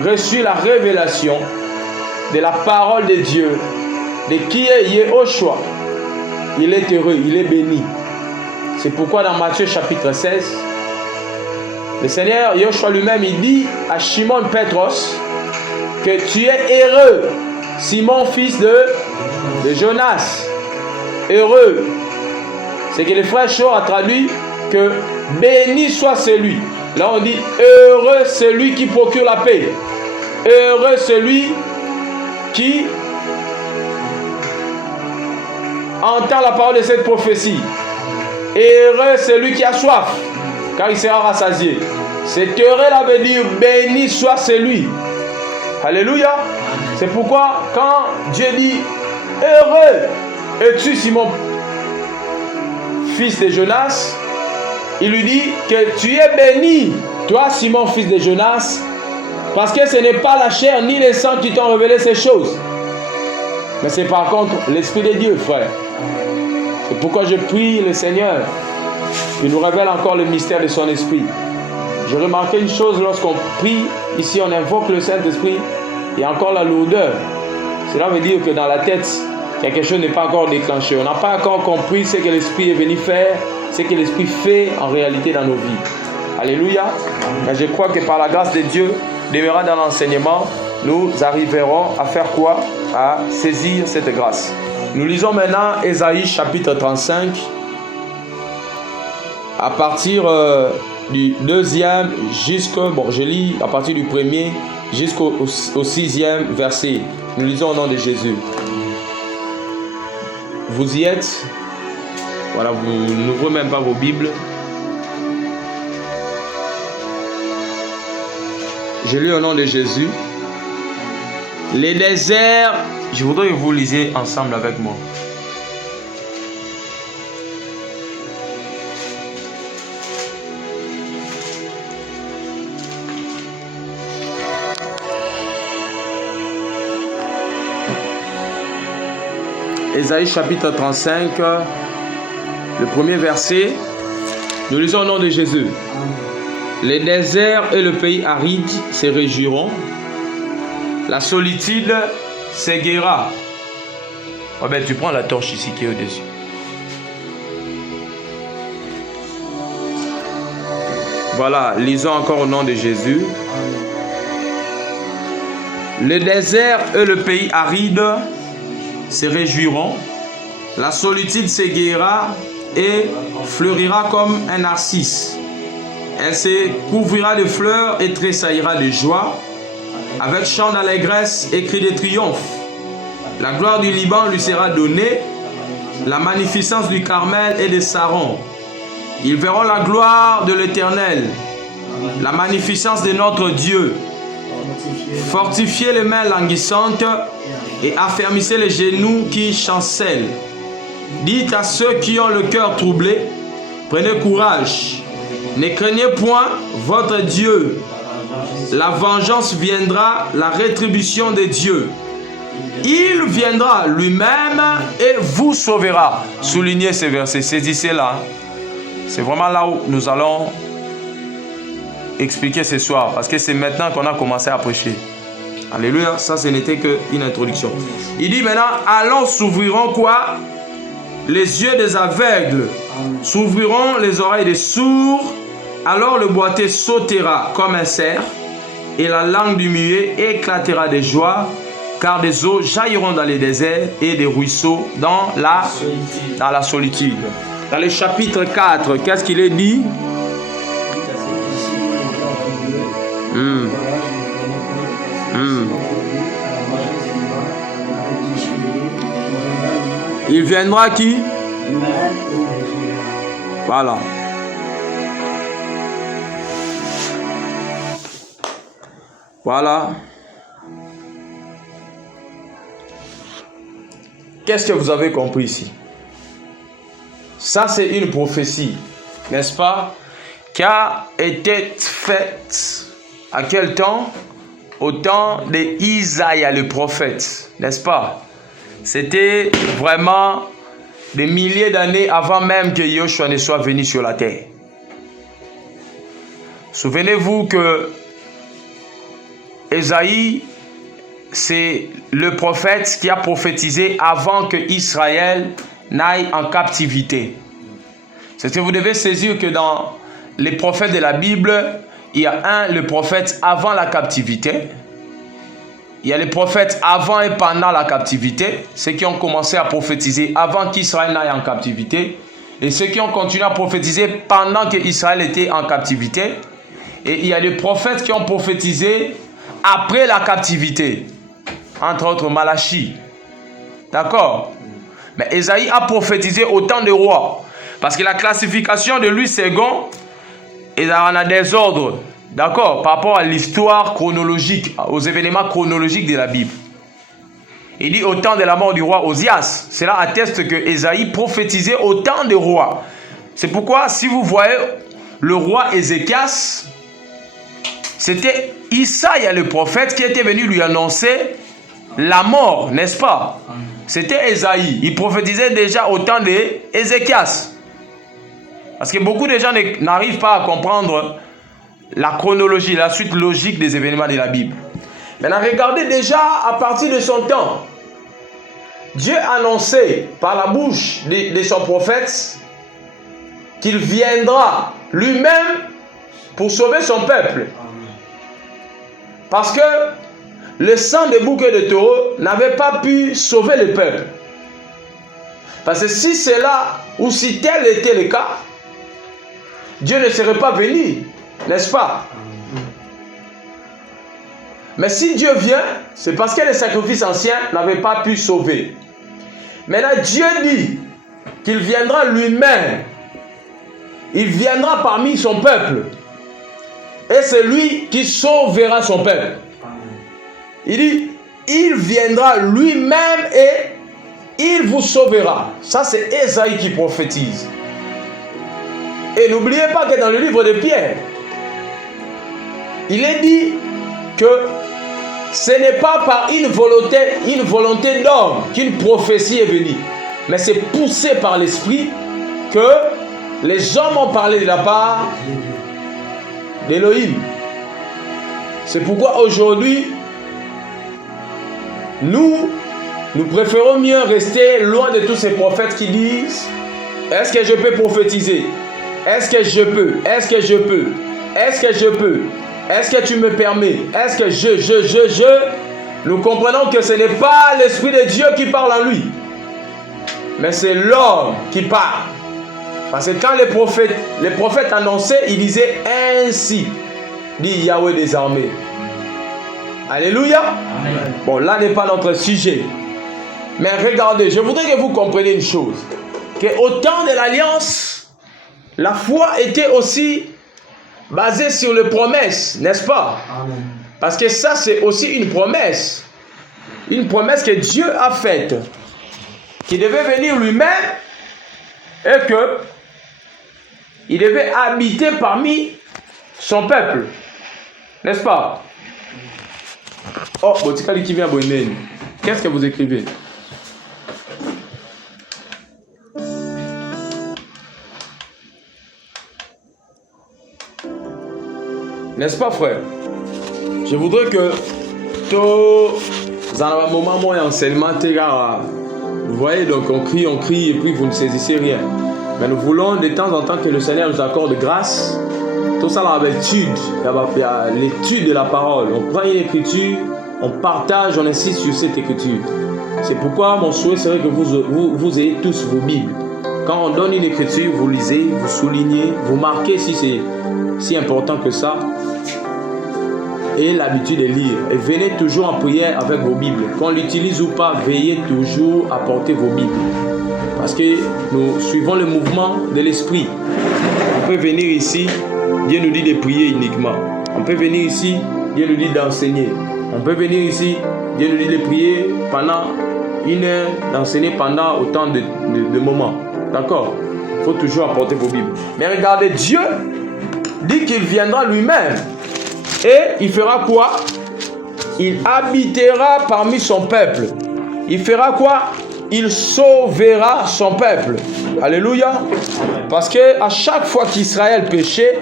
reçu la révélation de la parole de Dieu, de qui est Yehoshua. Il est heureux, il est béni. C'est pourquoi dans Matthieu chapitre 16, le Seigneur Yehoshua lui-même, il dit à Shimon Petros que tu es heureux, Simon fils de Jonas. Heureux. C'est que le frère Shaw a traduit que béni soit celui. Là on dit heureux celui qui procure la paix. Heureux celui qui entend la parole de cette prophétie. Heureux celui qui a soif, car il sera rassasié. Cet heureux là veut dire béni soit celui. Alléluia. C'est pourquoi quand Dieu dit heureux es-tu Simon fils de Jonas, il lui dit que tu es béni, toi Simon fils de Jonas, parce que ce n'est pas la chair ni le sang qui t'ont révélé ces choses, mais c'est par contre l'Esprit de Dieu, frère. C'est pourquoi je prie le Seigneur qui nous révèle encore le mystère de son Esprit. J'ai remarqué une chose, lorsqu'on prie, ici on invoque le Saint-Esprit, il y a encore la lourdeur. Cela veut dire que dans la tête, quelque chose n'est pas encore déclenché. On n'a pas encore compris ce que l'Esprit est venu faire, ce que l'Esprit fait en réalité dans nos vies. Alléluia. Mais je crois que par la grâce de Dieu, demeurant dans l'enseignement, nous arriverons à faire quoi? À saisir cette grâce. Nous lisons maintenant Ésaïe chapitre 35, à partir du 2e jusqu'au, je lis à partir du 1er jusqu'au 6e verset. Nous lisons au nom de Jésus. Vous y êtes? Voilà, vous n'ouvrez même pas vos Bibles. Je lis au nom de Jésus. Les déserts, je voudrais que vous lisiez ensemble avec moi. Ésaïe chapitre 35, le premier verset, nous lisons au nom de Jésus. Les déserts et le pays aride se réjouiront, la solitude s'égaira. Oh ben, tu prends la torche ici qui est au-dessus. Voilà, lisons encore au nom de Jésus. Les déserts et le pays aride se réjouiront, la solitude s'égaira et fleurira comme un narcisse. Elle se couvrira de fleurs et tressaillira de joie, avec chant d'allégresse et cri de triomphe. La gloire du Liban lui sera donnée, la magnificence du Carmel et de Saron. Ils verront la gloire de l'Éternel, la magnificence de notre Dieu. Fortifiez les mains languissantes et affermissez les genoux qui chancellent. Dites à ceux qui ont le cœur troublé, prenez courage, ne craignez point votre Dieu. La vengeance viendra, la rétribution de Dieu. Il viendra lui-même et vous sauvera. Soulignez ces versets, saisissez-là. C'est vraiment là où nous allons expliquer ce soir, parce que c'est maintenant qu'on a commencé à prêcher. Alléluia, ça ce n'était qu'une introduction. Il dit maintenant, alors s'ouvriront quoi? Les yeux des aveugles, s'ouvriront les oreilles des sourds, Alors le boiteux sautera comme un cerf, et la langue du muet éclatera de joie, car des eaux jailliront dans les déserts et des ruisseaux dans la solitude. Dans le chapitre 4, qu'est-ce qu'il est dit? Il viendra qui? Voilà. Voilà. Qu'est-ce que vous avez compris ici? Ça, c'est une prophétie, n'est-ce pas, qui a été faite à quel temps? Au temps d'Isaïe le prophète, n'est-ce pas? C'était vraiment des milliers d'années avant même que Yoshua ne soit venu sur la terre. Souvenez-vous que Ésaïe, c'est le prophète qui a prophétisé avant que Israël n'aille en captivité. C'est que vous devez saisir que dans les prophètes de la Bible, il y a le prophète avant la captivité. Il y a les prophètes avant et pendant la captivité, ceux qui ont commencé à prophétiser avant qu'Israël n'aille en captivité, et ceux qui ont continué à prophétiser pendant qu'Israël était en captivité. Et il y a des prophètes qui ont prophétisé après la captivité, entre autres Malachi. D'accord? Mais Ésaïe a prophétisé au temps des rois, parce que la classification de Louis II est dans un désordre. D'accord, par rapport à l'histoire chronologique, aux événements chronologiques de la Bible. Il dit au temps de la mort du roi Osias. Cela atteste que Ésaïe prophétisait au temps des rois. C'est pourquoi, si vous voyez le roi Ézéchias, c'était Isaïe le prophète qui était venu lui annoncer la mort, n'est-ce pas? C'était Ésaïe. Il prophétisait déjà au temps d'Ézéchias. Parce que beaucoup de gens n'arrivent pas à comprendre la chronologie, la suite logique des événements de la Bible. Maintenant, regardez déjà à partir de son temps. Dieu annonçait par la bouche de son prophète qu'il viendra lui-même pour sauver son peuple. Parce que le sang des boucs et de taureaux n'avait pas pu sauver le peuple. Parce que si c'est là ou si tel était le cas, Dieu ne serait pas venu. N'est-ce pas? Mais si Dieu vient, c'est parce que les sacrifices anciens n'avaient pas pu sauver. Maintenant, Dieu dit qu'il viendra lui-même. Il viendra parmi son peuple. Et c'est lui qui sauvera son peuple. Il dit, il viendra lui-même et il vous sauvera. Ça, c'est Ésaïe qui prophétise. Et n'oubliez pas que dans le livre de Pierre, il est dit que ce n'est pas par une volonté d'homme qu'une prophétie est venue, mais c'est poussé par l'Esprit que les hommes ont parlé de la part d'Élohim. C'est pourquoi aujourd'hui, nous préférons mieux rester loin de tous ces prophètes qui disent « Est-ce que je peux prophétiser? Est-ce que je peux? Est-ce que je peux? Est-ce que je peux? Est-ce que tu me permets? Est-ce que je? » Nous comprenons que ce n'est pas l'Esprit de Dieu qui parle en lui, mais c'est l'homme qui parle. Parce que quand les prophètes annonçaient, ils disaient ainsi, dit Yahweh des armées. Alléluia. Amen. Bon, là n'est pas notre sujet. Mais regardez, je voudrais que vous compreniez une chose. Qu'au temps de l'Alliance, la foi était aussi basée sur les promesses, n'est-ce pas? Amen. Parce que ça, c'est aussi une promesse. Une promesse que Dieu a faite. Qu'il devait venir lui-même et que il devait habiter parmi son peuple. N'est-ce pas? Oh, Botikali qui vient bonner. Qu'est-ce que vous écrivez? N'est-ce pas, frère? Je voudrais que tous en un moment où enseignement, vous voyez, donc on crie et puis vous ne saisissez rien. Mais nous voulons de temps en temps que le Seigneur nous accorde grâce tout ça l'habitude, il y a l'étude de la parole. On prend une écriture, on partage, on insiste sur cette écriture. C'est pourquoi mon souhait serait que vous ayez tous vos Bibles. Quand on donne une écriture, vous lisez, vous soulignez, vous marquez si c'est si important que ça. Et l'habitude de lire. Et venez toujours en prière avec vos Bibles. Qu'on l'utilise ou pas, veillez toujours à porter vos Bibles. Parce que nous suivons le mouvement de l'esprit. On peut venir ici, Dieu nous dit de prier uniquement. On peut venir ici, Dieu nous dit d'enseigner. On peut venir ici, Dieu nous dit de prier pendant 1 heure, d'enseigner pendant autant de moments. D'accord? Il faut toujours apporter vos Bibles. Mais regardez, Dieu dit qu'il viendra lui-même. Et il fera quoi? Il habitera parmi son peuple. Il fera quoi? Il sauvera son peuple. Alléluia. Parce que à chaque fois qu'Israël péchait,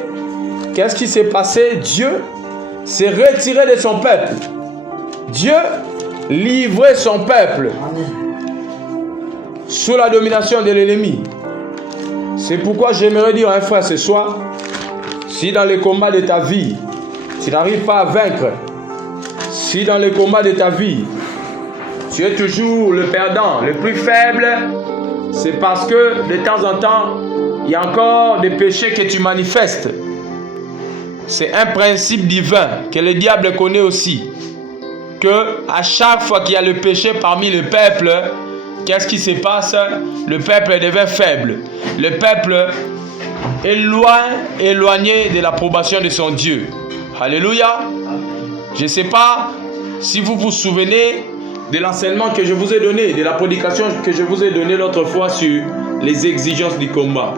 qu'est-ce qui s'est passé? Dieu s'est retiré de son peuple. Dieu livrait son peuple sous la domination de l'ennemi. C'est pourquoi j'aimerais dire à un frère ce soir, si dans les combats de ta vie, tu n'arrives pas à vaincre, si dans les combats de ta vie, tu es toujours le perdant, le plus faible, c'est parce que de temps en temps, il y a encore des péchés que tu manifestes. C'est un principe divin que le diable connaît aussi. Que à chaque fois qu'il y a le péché parmi le peuple, qu'est-ce qui se passe? Le peuple devient faible. Le peuple est éloigné de l'approbation de son Dieu. Alléluia. Je ne sais pas si vous vous souvenez de l'enseignement que je vous ai donné, de la prédication que je vous ai donnée l'autre fois sur les exigences du combat.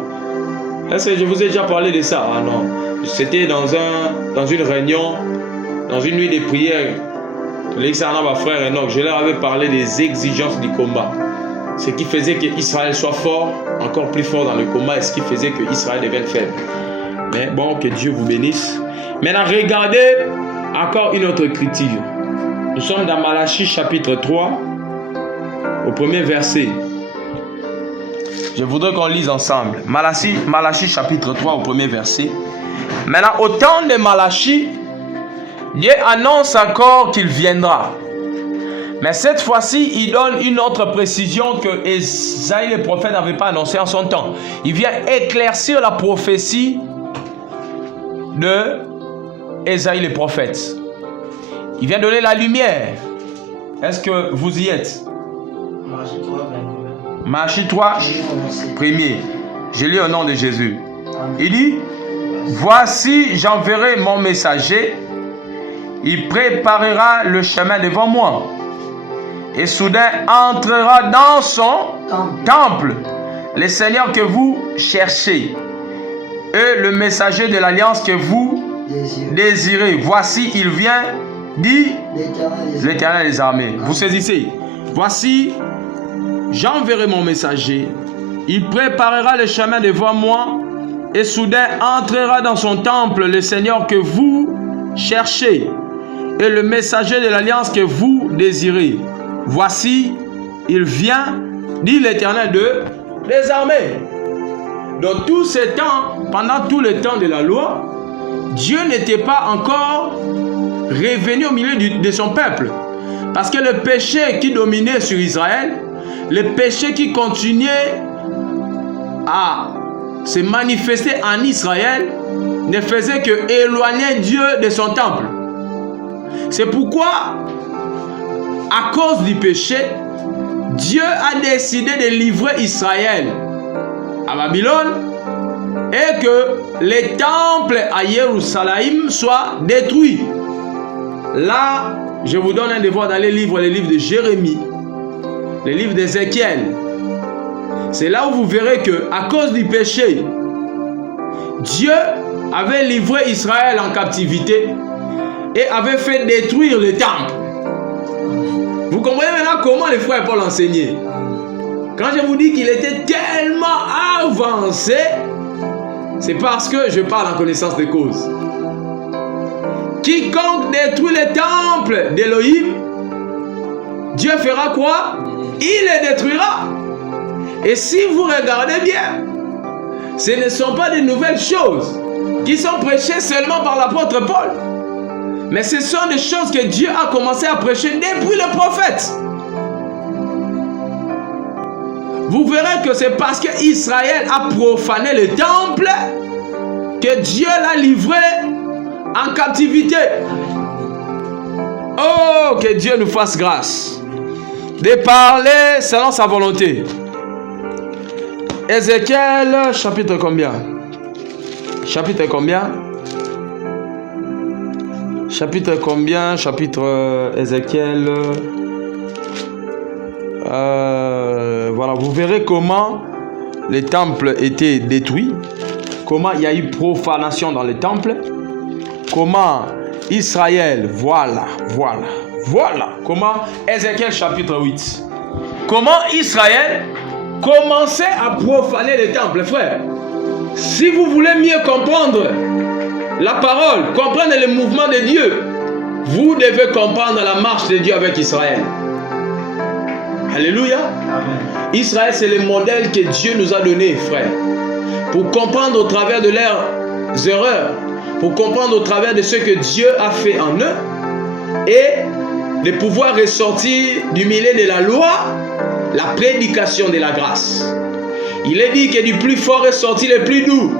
Est-ce que je vous ai déjà parlé de ça? Ah non. C'était dans une réunion, dans une nuit de prière. L'excellent ma frère Enoch, je leur avais parlé des exigences du combat. Ce qui faisait que Israël soit fort, encore plus fort dans le combat, et ce qui faisait que Israël devienne faible. Mais bon, que Dieu vous bénisse. Maintenant, regardez encore une autre écriture. Nous sommes dans Malachie chapitre 3, au premier verset. Je voudrais qu'on lise ensemble. Malachie chapitre 3, au premier verset. Maintenant, au temps de Malachie, Dieu annonce encore qu'il viendra. Mais cette fois-ci, il donne une autre précision que Ésaïe le prophète n'avait pas annoncée en son temps. Il vient éclaircir la prophétie de Ésaïe le prophète. Il vient donner la lumière. Est-ce que vous y êtes? Malachie 3, premier. Je lis au nom de Jésus. Il dit, voici, j'enverrai mon messager. Il préparera le chemin devant moi. Et soudain entrera dans son temple le Seigneur que vous cherchez. Et le messager de l'alliance que vous désirez. Voici, il vient, dit l'Éternel des armées. Vous saisissez. Voici, j'enverrai mon messager. Il préparera le chemin devant moi. Et soudain entrera dans son temple le Seigneur que vous cherchez. Et le messager de l'alliance que vous désirez. Voici, il vient, dit l'Éternel des armées. Dans tous ces temps, pendant tout le temps de la loi, Dieu n'était pas encore revenu au milieu de son peuple. Parce que le péché qui dominait sur Israël, le péché qui continuait à se manifester en Israël, ne faisait que éloigner Dieu de son temple. C'est pourquoi, à cause du péché, Dieu a décidé de livrer Israël à Babylone et que les temples à Jérusalem soient détruits. Là, je vous donne un devoir d'aller lire les livres de Jérémie, les livres d'Ézéchiel. C'est là où vous verrez que, à cause du péché, Dieu avait livré Israël en captivité et avait fait détruire le temple. Vous comprenez maintenant comment les frères Paul enseignaient. Quand je vous dis qu'il était tellement avancé, c'est parce que je parle en connaissance de cause. Quiconque détruit le temple d'Élohim, Dieu fera quoi? Il les détruira. Et si vous regardez bien, ce ne sont pas de nouvelles choses. qui sont prêchées seulement par l'apôtre Paul. Mais ce sont des choses que Dieu a commencé à prêcher depuis le prophète. Vous verrez que c'est parce qu'Israël a profané le temple que Dieu l'a livré en captivité. Oh, que Dieu nous fasse grâce de parler selon sa volonté. Ézéchiel, chapitre combien? Chapitre combien? Chapitre combien? Chapitre Ézéchiel. Voilà, vous verrez comment les temples étaient détruits, comment il y a eu profanation dans les temples, comment Israël, voilà, comment Ézéchiel chapitre 8, comment Israël commençait à profaner les temples, frère. Si vous voulez mieux comprendre la parole, comprendre le mouvement de Dieu, vous devez comprendre la marche de Dieu avec Israël. Alléluia. Amen. Israël, c'est le modèle que Dieu nous a donné, frère. Pour comprendre au travers de leurs erreurs, pour comprendre au travers de ce que Dieu a fait en eux, et de pouvoir ressortir du milieu de la loi, la prédication de la grâce. Il est dit que du plus fort est sorti le plus doux.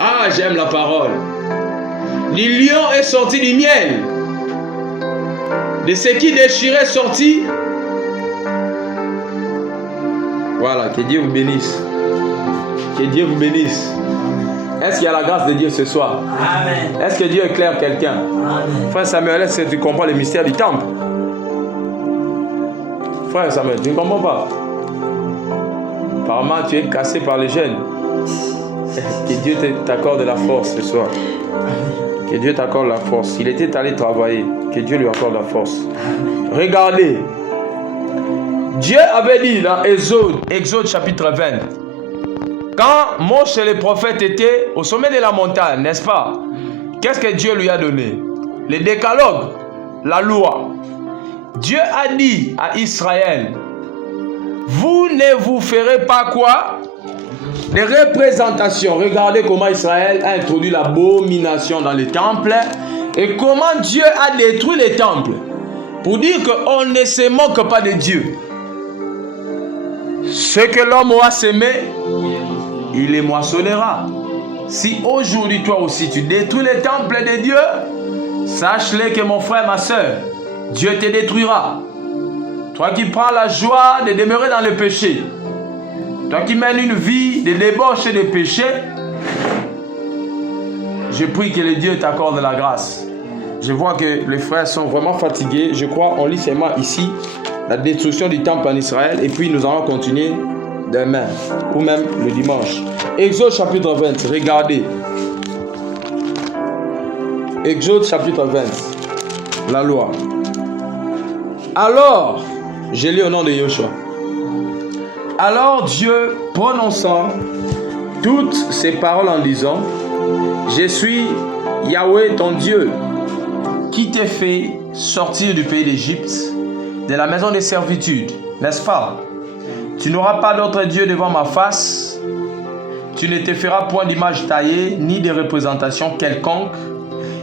Ah, j'aime la parole. Du lion est sorti du miel. De ce qui déchirait sorti. Voilà, que Dieu vous bénisse. Que Dieu vous bénisse. Est-ce qu'il y a la grâce de Dieu ce soir? Amen. Est-ce que Dieu éclaire quelqu'un? Amen. Frère Samuel, est-ce que tu comprends le mystère du temple? Frère Samuel, tu ne comprends pas? Apparemment, tu es cassé par les gènes. Que Dieu t'accorde la force ce soir. Que Dieu t'accorde la force. Il était allé travailler. Que Dieu lui accorde la force. Regardez. Dieu avait dit dans Exode chapitre 20, quand Moïse et les prophètes étaient au sommet de la montagne, n'est-ce pas? Qu'est-ce que Dieu lui a donné? Le décalogue, la loi. Dieu a dit à Israël, vous ne vous ferez pas quoi? Des représentations. Regardez comment Israël a introduit l'abomination dans les temples et comment Dieu a détruit les temples pour dire qu'on ne se moque pas de Dieu. Ce que l'homme aura semé, il les moissonnera. Si aujourd'hui toi aussi tu détruis les temples de Dieu, sache-le que mon frère, ma soeur, Dieu te détruira. Toi qui prends la joie de demeurer dans le péché, toi qui mènes une vie de débauche et de péché, je prie que le Dieu t'accorde la grâce. Je vois que les frères sont vraiment fatigués. Je crois on lit seulement ici la destruction du temple en Israël et puis nous allons continuer demain ou même le dimanche. Exode chapitre 20, regardez. Exode chapitre 20, la loi. Alors, je lis au nom de Yoshua. Alors Dieu prononçant toutes ces paroles en disant, je suis Yahweh ton Dieu qui t'ai fait sortir du pays d'Égypte, de la maison de servitude, n'est-ce pas? Tu n'auras pas d'autre Dieu devant ma face. Tu ne te feras point d'image taillée, ni de représentation quelconque,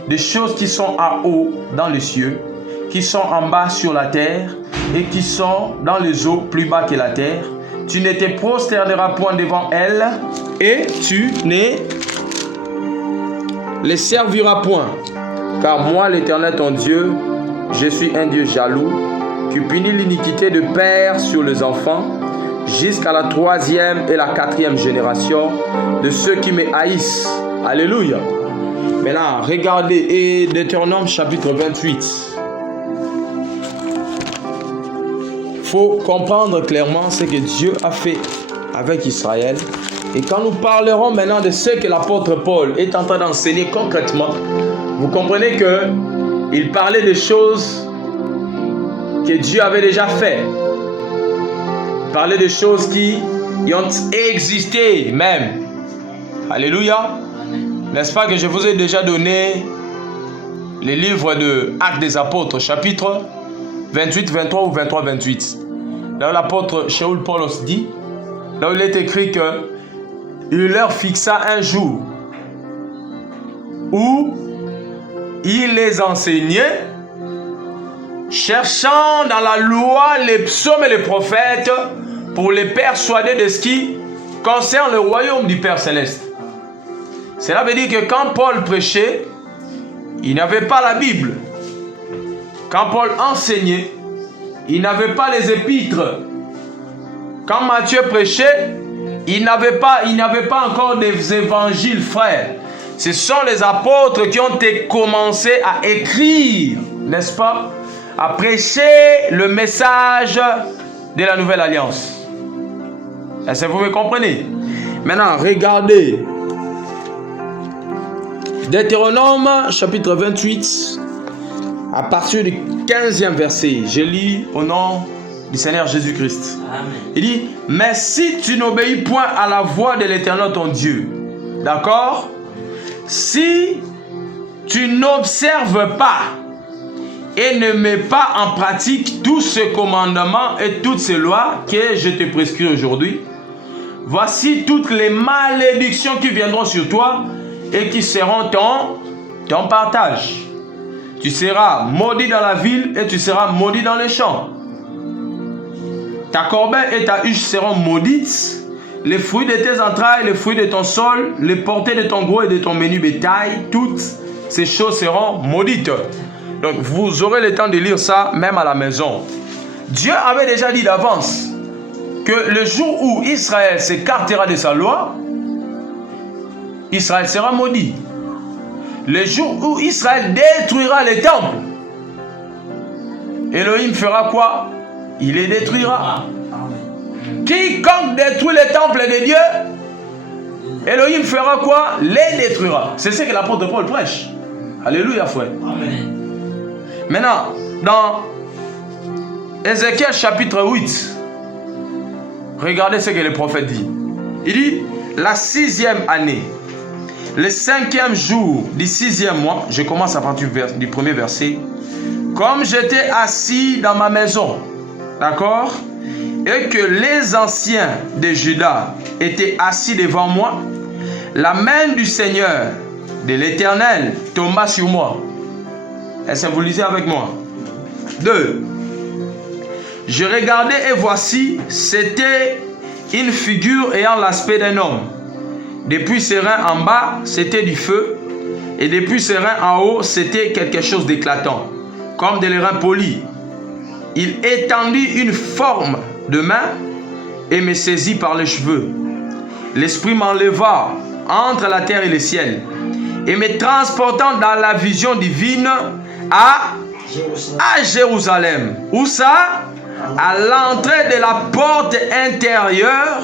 des choses qui sont en haut dans les cieux, qui sont en bas sur la terre, et qui sont dans les eaux plus bas que la terre. Tu ne te prosterneras point devant elles, et tu ne les serviras point. Car moi, l'Éternel ton Dieu, je suis un Dieu jaloux, qui punit l'iniquité de père sur les enfants, jusqu'à la 3e et la 4e génération de ceux qui me haïssent. Alléluia. Maintenant, regardez, et Deutéronome chapitre 28. Il faut comprendre clairement ce que Dieu a fait avec Israël. Et quand nous parlerons maintenant de ce que l'apôtre Paul est en train d'enseigner concrètement, vous comprenez qu'il parlait de choses que Dieu avait déjà fait. Il parlait de choses qui ont existé même. Alléluia. N'est-ce pas que je vous ai déjà donné les livres de Actes des Apôtres, chapitre 28, 23 ou 23, 28. Là où l'apôtre Shaul Paulos dit, là où il est écrit que il leur fixa un jour où il les enseignait, cherchant dans la loi les psaumes et les prophètes pour les persuader de ce qui concerne le royaume du Père Céleste. Cela veut dire que quand Paul prêchait, il n'avait pas la Bible. Quand Paul enseignait, il n'avait pas les épîtres. Quand Matthieu prêchait, il n'avait pas encore des évangiles, frères. Ce sont les apôtres qui ont commencé à écrire, n'est-ce pas, à prêcher le message de la nouvelle alliance. Est-ce que vous me comprenez? Maintenant, regardez. Deutéronome, chapitre 28, à partir du 15e verset. Je lis au nom du Seigneur Jésus-Christ. Il dit, mais si tu n'obéis point à la voix de l'Éternel ton Dieu, d'accord? Si tu n'observes pas et ne mets pas en pratique tous ces commandements et toutes ces lois que je te prescris aujourd'hui, voici toutes les malédictions qui viendront sur toi et qui seront ton partage. Tu seras maudit dans la ville et tu seras maudit dans les champs. Ta corbeille et ta huche seront maudites. Les fruits de tes entrailles, les fruits de ton sol, les portées de ton gros et de ton menu bétail, toutes ces choses seront maudites. Donc vous aurez le temps de lire ça même à la maison. Dieu avait déjà dit d'avance que le jour où Israël s'écartera de sa loi, Israël sera maudit. Le jour où Israël détruira les temples, Elohim fera quoi? Il les détruira. Quiconque détruit les temples de Dieu, Elohim fera quoi? Les détruira. C'est ce que l'apôtre Paul prêche. Alléluia, frère. Amen. Maintenant, dans Ézéchiel chapitre 8, regardez ce que le prophète dit. Il dit, la 6e année, le 5e jour du 6e mois, je commence à partir du premier verset, comme j'étais assis dans ma maison, d'accord, et que les anciens de Juda étaient assis devant moi, la main du Seigneur, de l'Éternel, tomba sur moi. Est-ce que vous lisez avec moi? 2. Je regardais et voici, c'était une figure ayant l'aspect d'un homme. Depuis ses reins en bas, c'était du feu, et depuis ses reins en haut, c'était quelque chose d'éclatant, comme des reins polis. Il étendit une forme de main et me saisit par les cheveux. L'esprit m'enleva entre la terre et le ciel et me transportant dans la vision divine à Jérusalem. Où ça? À l'entrée de la porte intérieure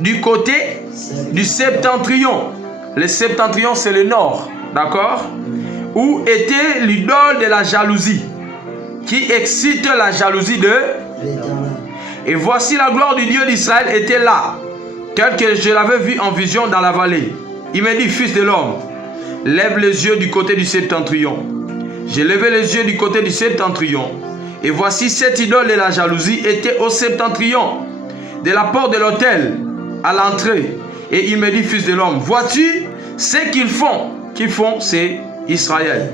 du côté du septentrion. Le septentrion, c'est le nord, d'accord? Où était l'idole de la jalousie, qui excite la jalousie de l'Éternel. Et voici la gloire du Dieu d'Israël était là, tel que je l'avais vu en vision dans la vallée. Il me dit, fils de l'homme, lève les yeux du côté du septentrion. J'ai levé les yeux du côté du septentrion. Et voici cette idole de la jalousie était au septentrion, de la porte de l'autel, à l'entrée. Et il me dit, fils de l'homme, vois-tu ce qu'ils font? C'est Israël.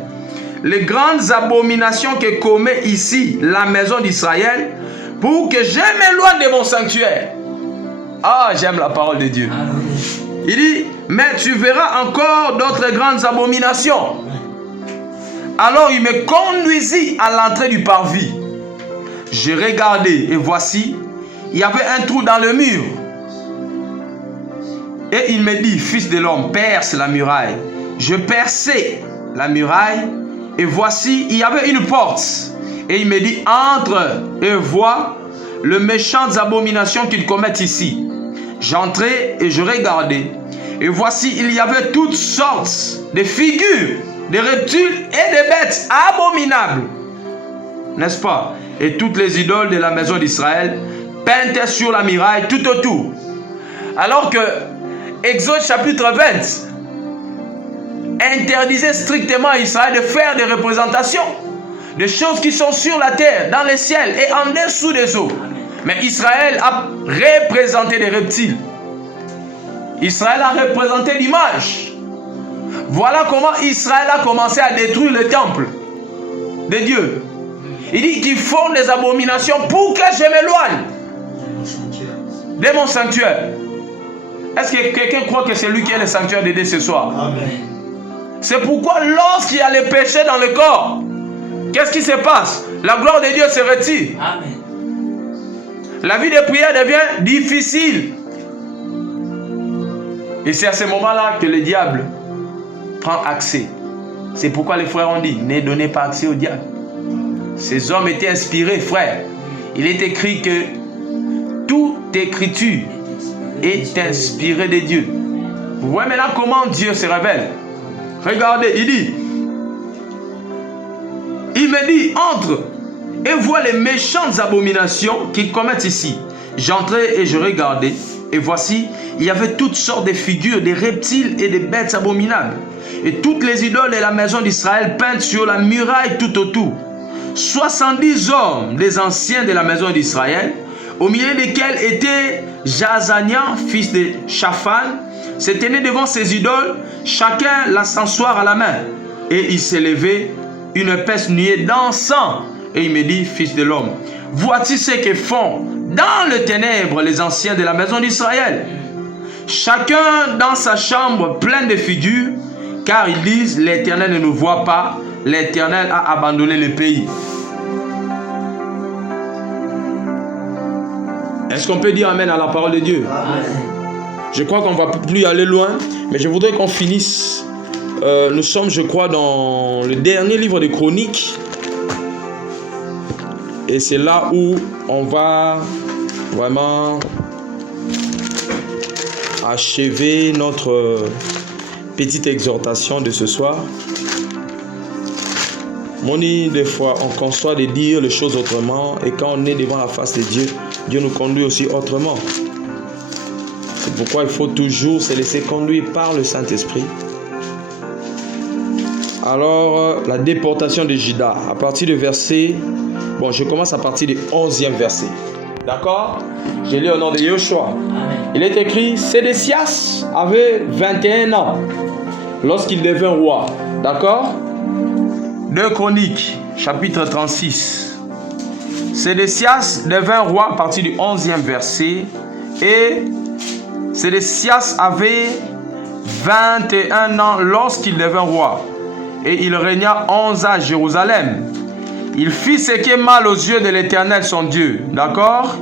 Les grandes abominations que commet ici la maison d'Israël, pour que je m'éloigne de mon sanctuaire. Ah, j'aime la parole de Dieu. Il dit, mais tu verras encore d'autres grandes abominations. Alors il me conduisit à l'entrée du parvis. J'ai regardé et voici, il y avait un trou dans le mur. Et il me dit, fils de l'homme, perce la muraille. Je perçai la muraille et voici, il y avait une porte. Et il me dit, entre et vois les méchantes abominations qu'ils commettent ici. J'entrai et je regardai. Et voici, il y avait toutes sortes de figures, de reptiles et de bêtes abominables. N'est-ce pas? Et toutes les idoles de la maison d'Israël peintes sur la muraille tout autour. Alors que Exode chapitre 20 interdisait strictement à Israël de faire des représentations des choses qui sont sur la terre, dans les ciels et en dessous des eaux. Mais Israël a représenté des reptiles. Israël a représenté l'image. Voilà comment Israël a commencé à détruire le temple de Dieu. Il dit qu'ils font des abominations pour que je m'éloigne de mon sanctuaire. Est-ce que quelqu'un croit que c'est lui qui est le sanctuaire de Dieu ce soir? Amen. C'est pourquoi lorsqu'il y a le péché dans le corps, qu'est-ce qui se passe? La gloire de Dieu se retire. Amen. La vie de prière devient difficile. Et c'est à ce moment-là que le diable prend accès. C'est pourquoi les frères ont dit, ne donnez pas accès au diable. Ces hommes étaient inspirés, frères. Il est écrit que toute écriture est inspirée de Dieu. Vous voyez maintenant comment Dieu se révèle. Regardez, il me dit, entre et vois les méchantes abominations qu'ils commettent ici. J'entrai et je regardais, et voici, il y avait toutes sortes de figures, des reptiles et des bêtes abominables. Et toutes les idoles de la maison d'Israël peintes sur la muraille tout autour. 70 hommes des anciens de la maison d'Israël, au milieu desquels était Jazania, fils de Shaphan, se tenait devant ces idoles, chacun l'ascensoir à la main. Et il s'élevait une épaisse nuée d'encens. Et il me dit, fils de l'homme, vois-tu ce que font dans le ténèbre les anciens de la maison d'Israël? Chacun dans sa chambre pleine de figures, car ils disent, l'Éternel ne nous voit pas, l'Éternel a abandonné le pays. Est-ce qu'on peut dire Amen à la parole de Dieu? Amen. Je crois qu'on ne va plus aller loin, mais je voudrais qu'on finisse. Nous sommes, je crois, dans le dernier livre des Chroniques. Et c'est là où on va vraiment achever notre petite exhortation de ce soir. Mon dit des fois, on conçoit de dire les choses autrement, et quand on est devant la face de Dieu, Dieu nous conduit aussi autrement. C'est pourquoi il faut toujours se laisser conduire par le Saint-Esprit. Alors, la déportation de Juda, à partir du verset... Bon, je commence à partir du 11e verset. D'accord? Je lis au nom de Yoshua. Il est écrit, Sédécias avait 21 ans lorsqu'il devint roi. D'accord? 2 Chroniques, chapitre 36. Sédécias devint roi à partir du 11e verset. Et Sédécias avait 21 ans lorsqu'il devint roi. Et il régna 11 ans à Jérusalem. Il fit ce qui est mal aux yeux de l'Éternel son Dieu. D'accord?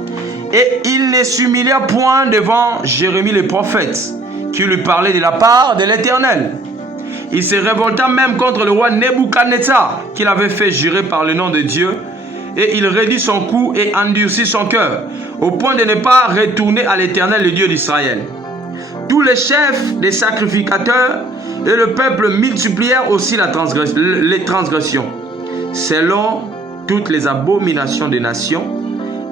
Et il ne s'humilia point devant Jérémie le prophète, qui lui parlait de la part de l'Éternel. Il se révolta même contre le roi Nebuchadnezzar, qu'il avait fait jurer par le nom de Dieu. Et il raidit son cou et endurcit son cœur, au point de ne pas retourner à l'Éternel, le Dieu d'Israël. Tous les chefs des sacrificateurs et le peuple multiplièrent aussi les transgressions, selon toutes les abominations des nations,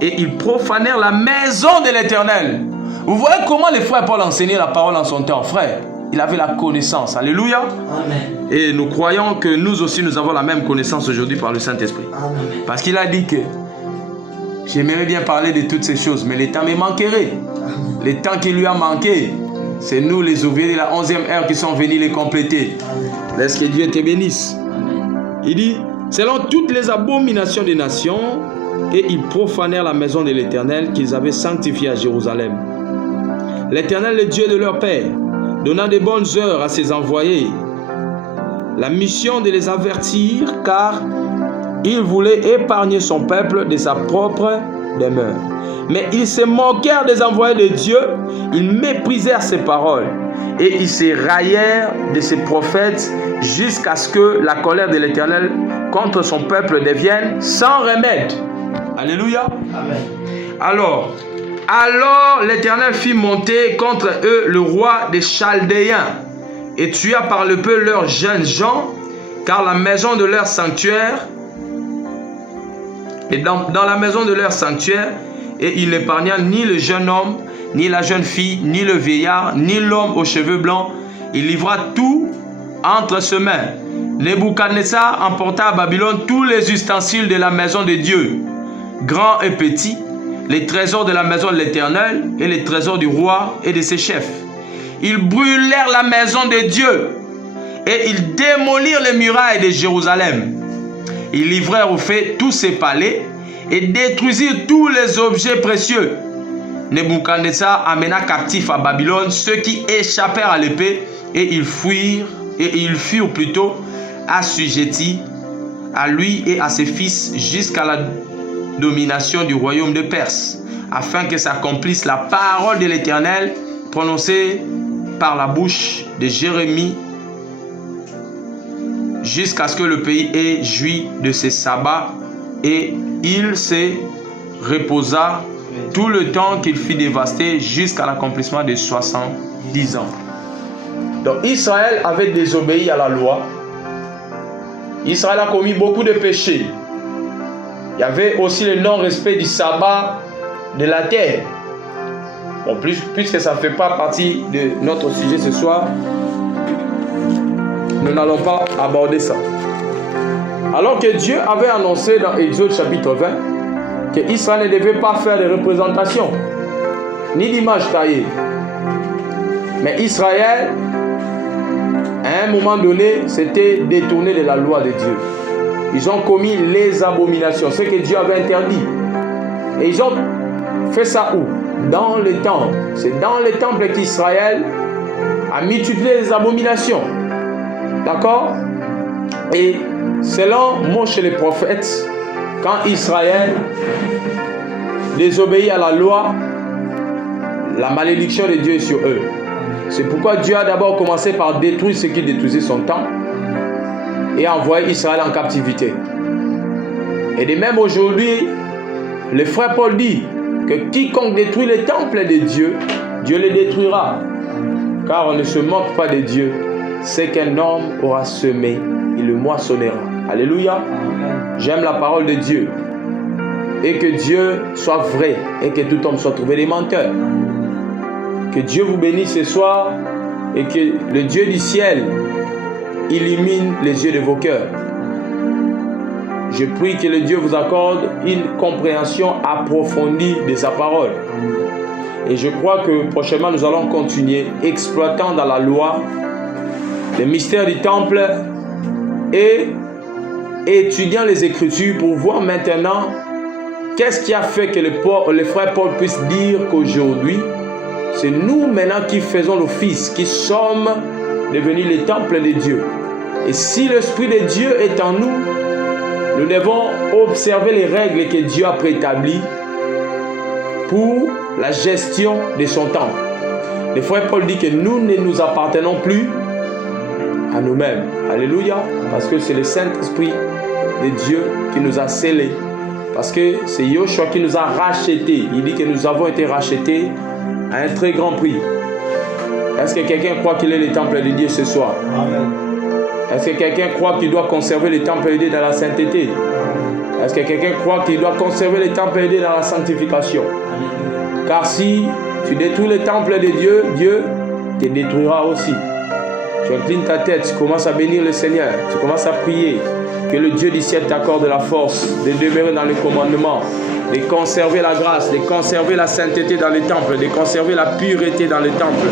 et ils profanèrent la maison de l'Éternel. Vous voyez comment les frères Paul enseignait la parole en son temps, frère. Il avait la connaissance. Alléluia. Amen. Et nous croyons que nous aussi, nous avons la même connaissance aujourd'hui par le Saint-Esprit. Amen. Parce qu'il a dit que j'aimerais bien parler de toutes ces choses, mais le temps me manquerait. Amen. Le temps qui lui a manqué, c'est nous les ouvriers de la 11e heure qui sont venus les compléter. Amen. Laisse que Dieu te bénisse. Amen. Il dit, selon toutes les abominations des nations, et ils profanèrent la maison de l'Éternel qu'ils avaient sanctifiée à Jérusalem. L'Éternel, le Dieu de leur père, donna de bonnes heures à ses envoyés la mission de les avertir, car il voulait épargner son peuple de sa propre demeure. Mais ils se moquèrent des envoyés de Dieu, ils méprisèrent ses paroles, et ils se raillèrent de ses prophètes, jusqu'à ce que la colère de l'Éternel contre son peuple devienne sans remède. Alléluia. Amen. Alors l'Éternel fit monter contre eux le roi des Chaldéens, et tua par le peu leurs jeunes gens, car la maison de leur sanctuaire, et dans la maison de leur sanctuaire, et il n'épargna ni le jeune homme, ni la jeune fille, ni le vieillard, ni l'homme aux cheveux blancs. Il livra tout entre ses mains. Nebuchadnezzar emporta à Babylone tous les ustensiles de la maison de Dieu, grands et petits, les trésors de la maison de l'Éternel et les trésors du roi et de ses chefs. Ils brûlèrent la maison de Dieu et ils démolirent les murailles de Jérusalem. Ils livrèrent au feu tous ses palais et détruisirent tous les objets précieux. Nebuchadnezzar amena captifs à Babylone ceux qui échappèrent à l'épée et ils furent plutôt assujettis à lui et à ses fils jusqu'à la domination du royaume de Perse, afin que s'accomplisse la parole de l'Éternel prononcée par la bouche de Jérémie, jusqu'à ce que le pays ait joui de ses sabbats, et il se reposa tout le temps qu'il fut dévasté jusqu'à l'accomplissement de 70 ans. Donc Israël avait désobéi à la loi. Israël a commis beaucoup de péchés. Il y avait aussi le non-respect du sabbat de la terre. Bon, puisque ça ne fait pas partie de notre sujet ce soir, nous n'allons pas aborder ça. Alors que Dieu avait annoncé dans Exode chapitre 20 que Israël ne devait pas faire de représentation, ni d'image taillée. Mais Israël, à un moment donné, s'était détourné de la loi de Dieu. Ils ont commis les abominations, ce que Dieu avait interdit. Et ils ont fait ça où? Dans le temple. C'est dans le temple qu'Israël a multiplié les abominations. D'accord? Et selon Moïse le prophète, quand Israël désobéit à la loi, la malédiction de Dieu est sur eux. C'est pourquoi Dieu a d'abord commencé par détruire ce qui détruisait son temple et a envoyé Israël en captivité. Et de même aujourd'hui, le frère Paul dit que quiconque détruit le temple de Dieu, Dieu le détruira. Car on ne se moque pas de Dieu. C'est qu'un homme aura semé, il le moissonnera. Alléluia. J'aime la parole de Dieu. Et que Dieu soit vrai et que tout homme soit trouvé des menteurs. Que Dieu vous bénisse ce soir et que le Dieu du ciel illumine les yeux de vos cœurs. Je prie que le Dieu vous accorde une compréhension approfondie de sa parole. Et je crois que prochainement nous allons continuer exploitant dans la loi les mystères du temple et étudiant les Écritures pour voir maintenant qu'est-ce qui a fait que le frère Paul puisse dire qu'aujourd'hui, c'est nous maintenant qui faisons l'office, qui sommes devenus les temples de Dieu. Et si l'Esprit de Dieu est en nous, nous devons observer les règles que Dieu a préétablies pour la gestion de son temple. Le frère Paul dit que nous ne nous appartenons plus à nous-mêmes. Alléluia. Parce que c'est le Saint-Esprit de Dieu qui nous a scellés. Parce que c'est Yoshua qui nous a rachetés. Il dit que nous avons été rachetés à un très grand prix. Est-ce que quelqu'un croit qu'il est le temple de Dieu ce soir? Amen. Est-ce que quelqu'un croit qu'il doit conserver le temple de Dieu dans la sainteté? Est-ce que quelqu'un croit qu'il doit conserver le temple de Dieu dans la sanctification? Car si tu détruis le temple de Dieu, Dieu te détruira aussi. Tu inclines ta tête, tu commences à bénir le Seigneur, tu commences à prier. Que le Dieu du ciel t'accorde la force de demeurer dans le commandement, de conserver la grâce, de conserver la sainteté dans le temple, de conserver la pureté dans le temple.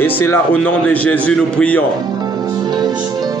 Et c'est là au nom de Jésus nous prions.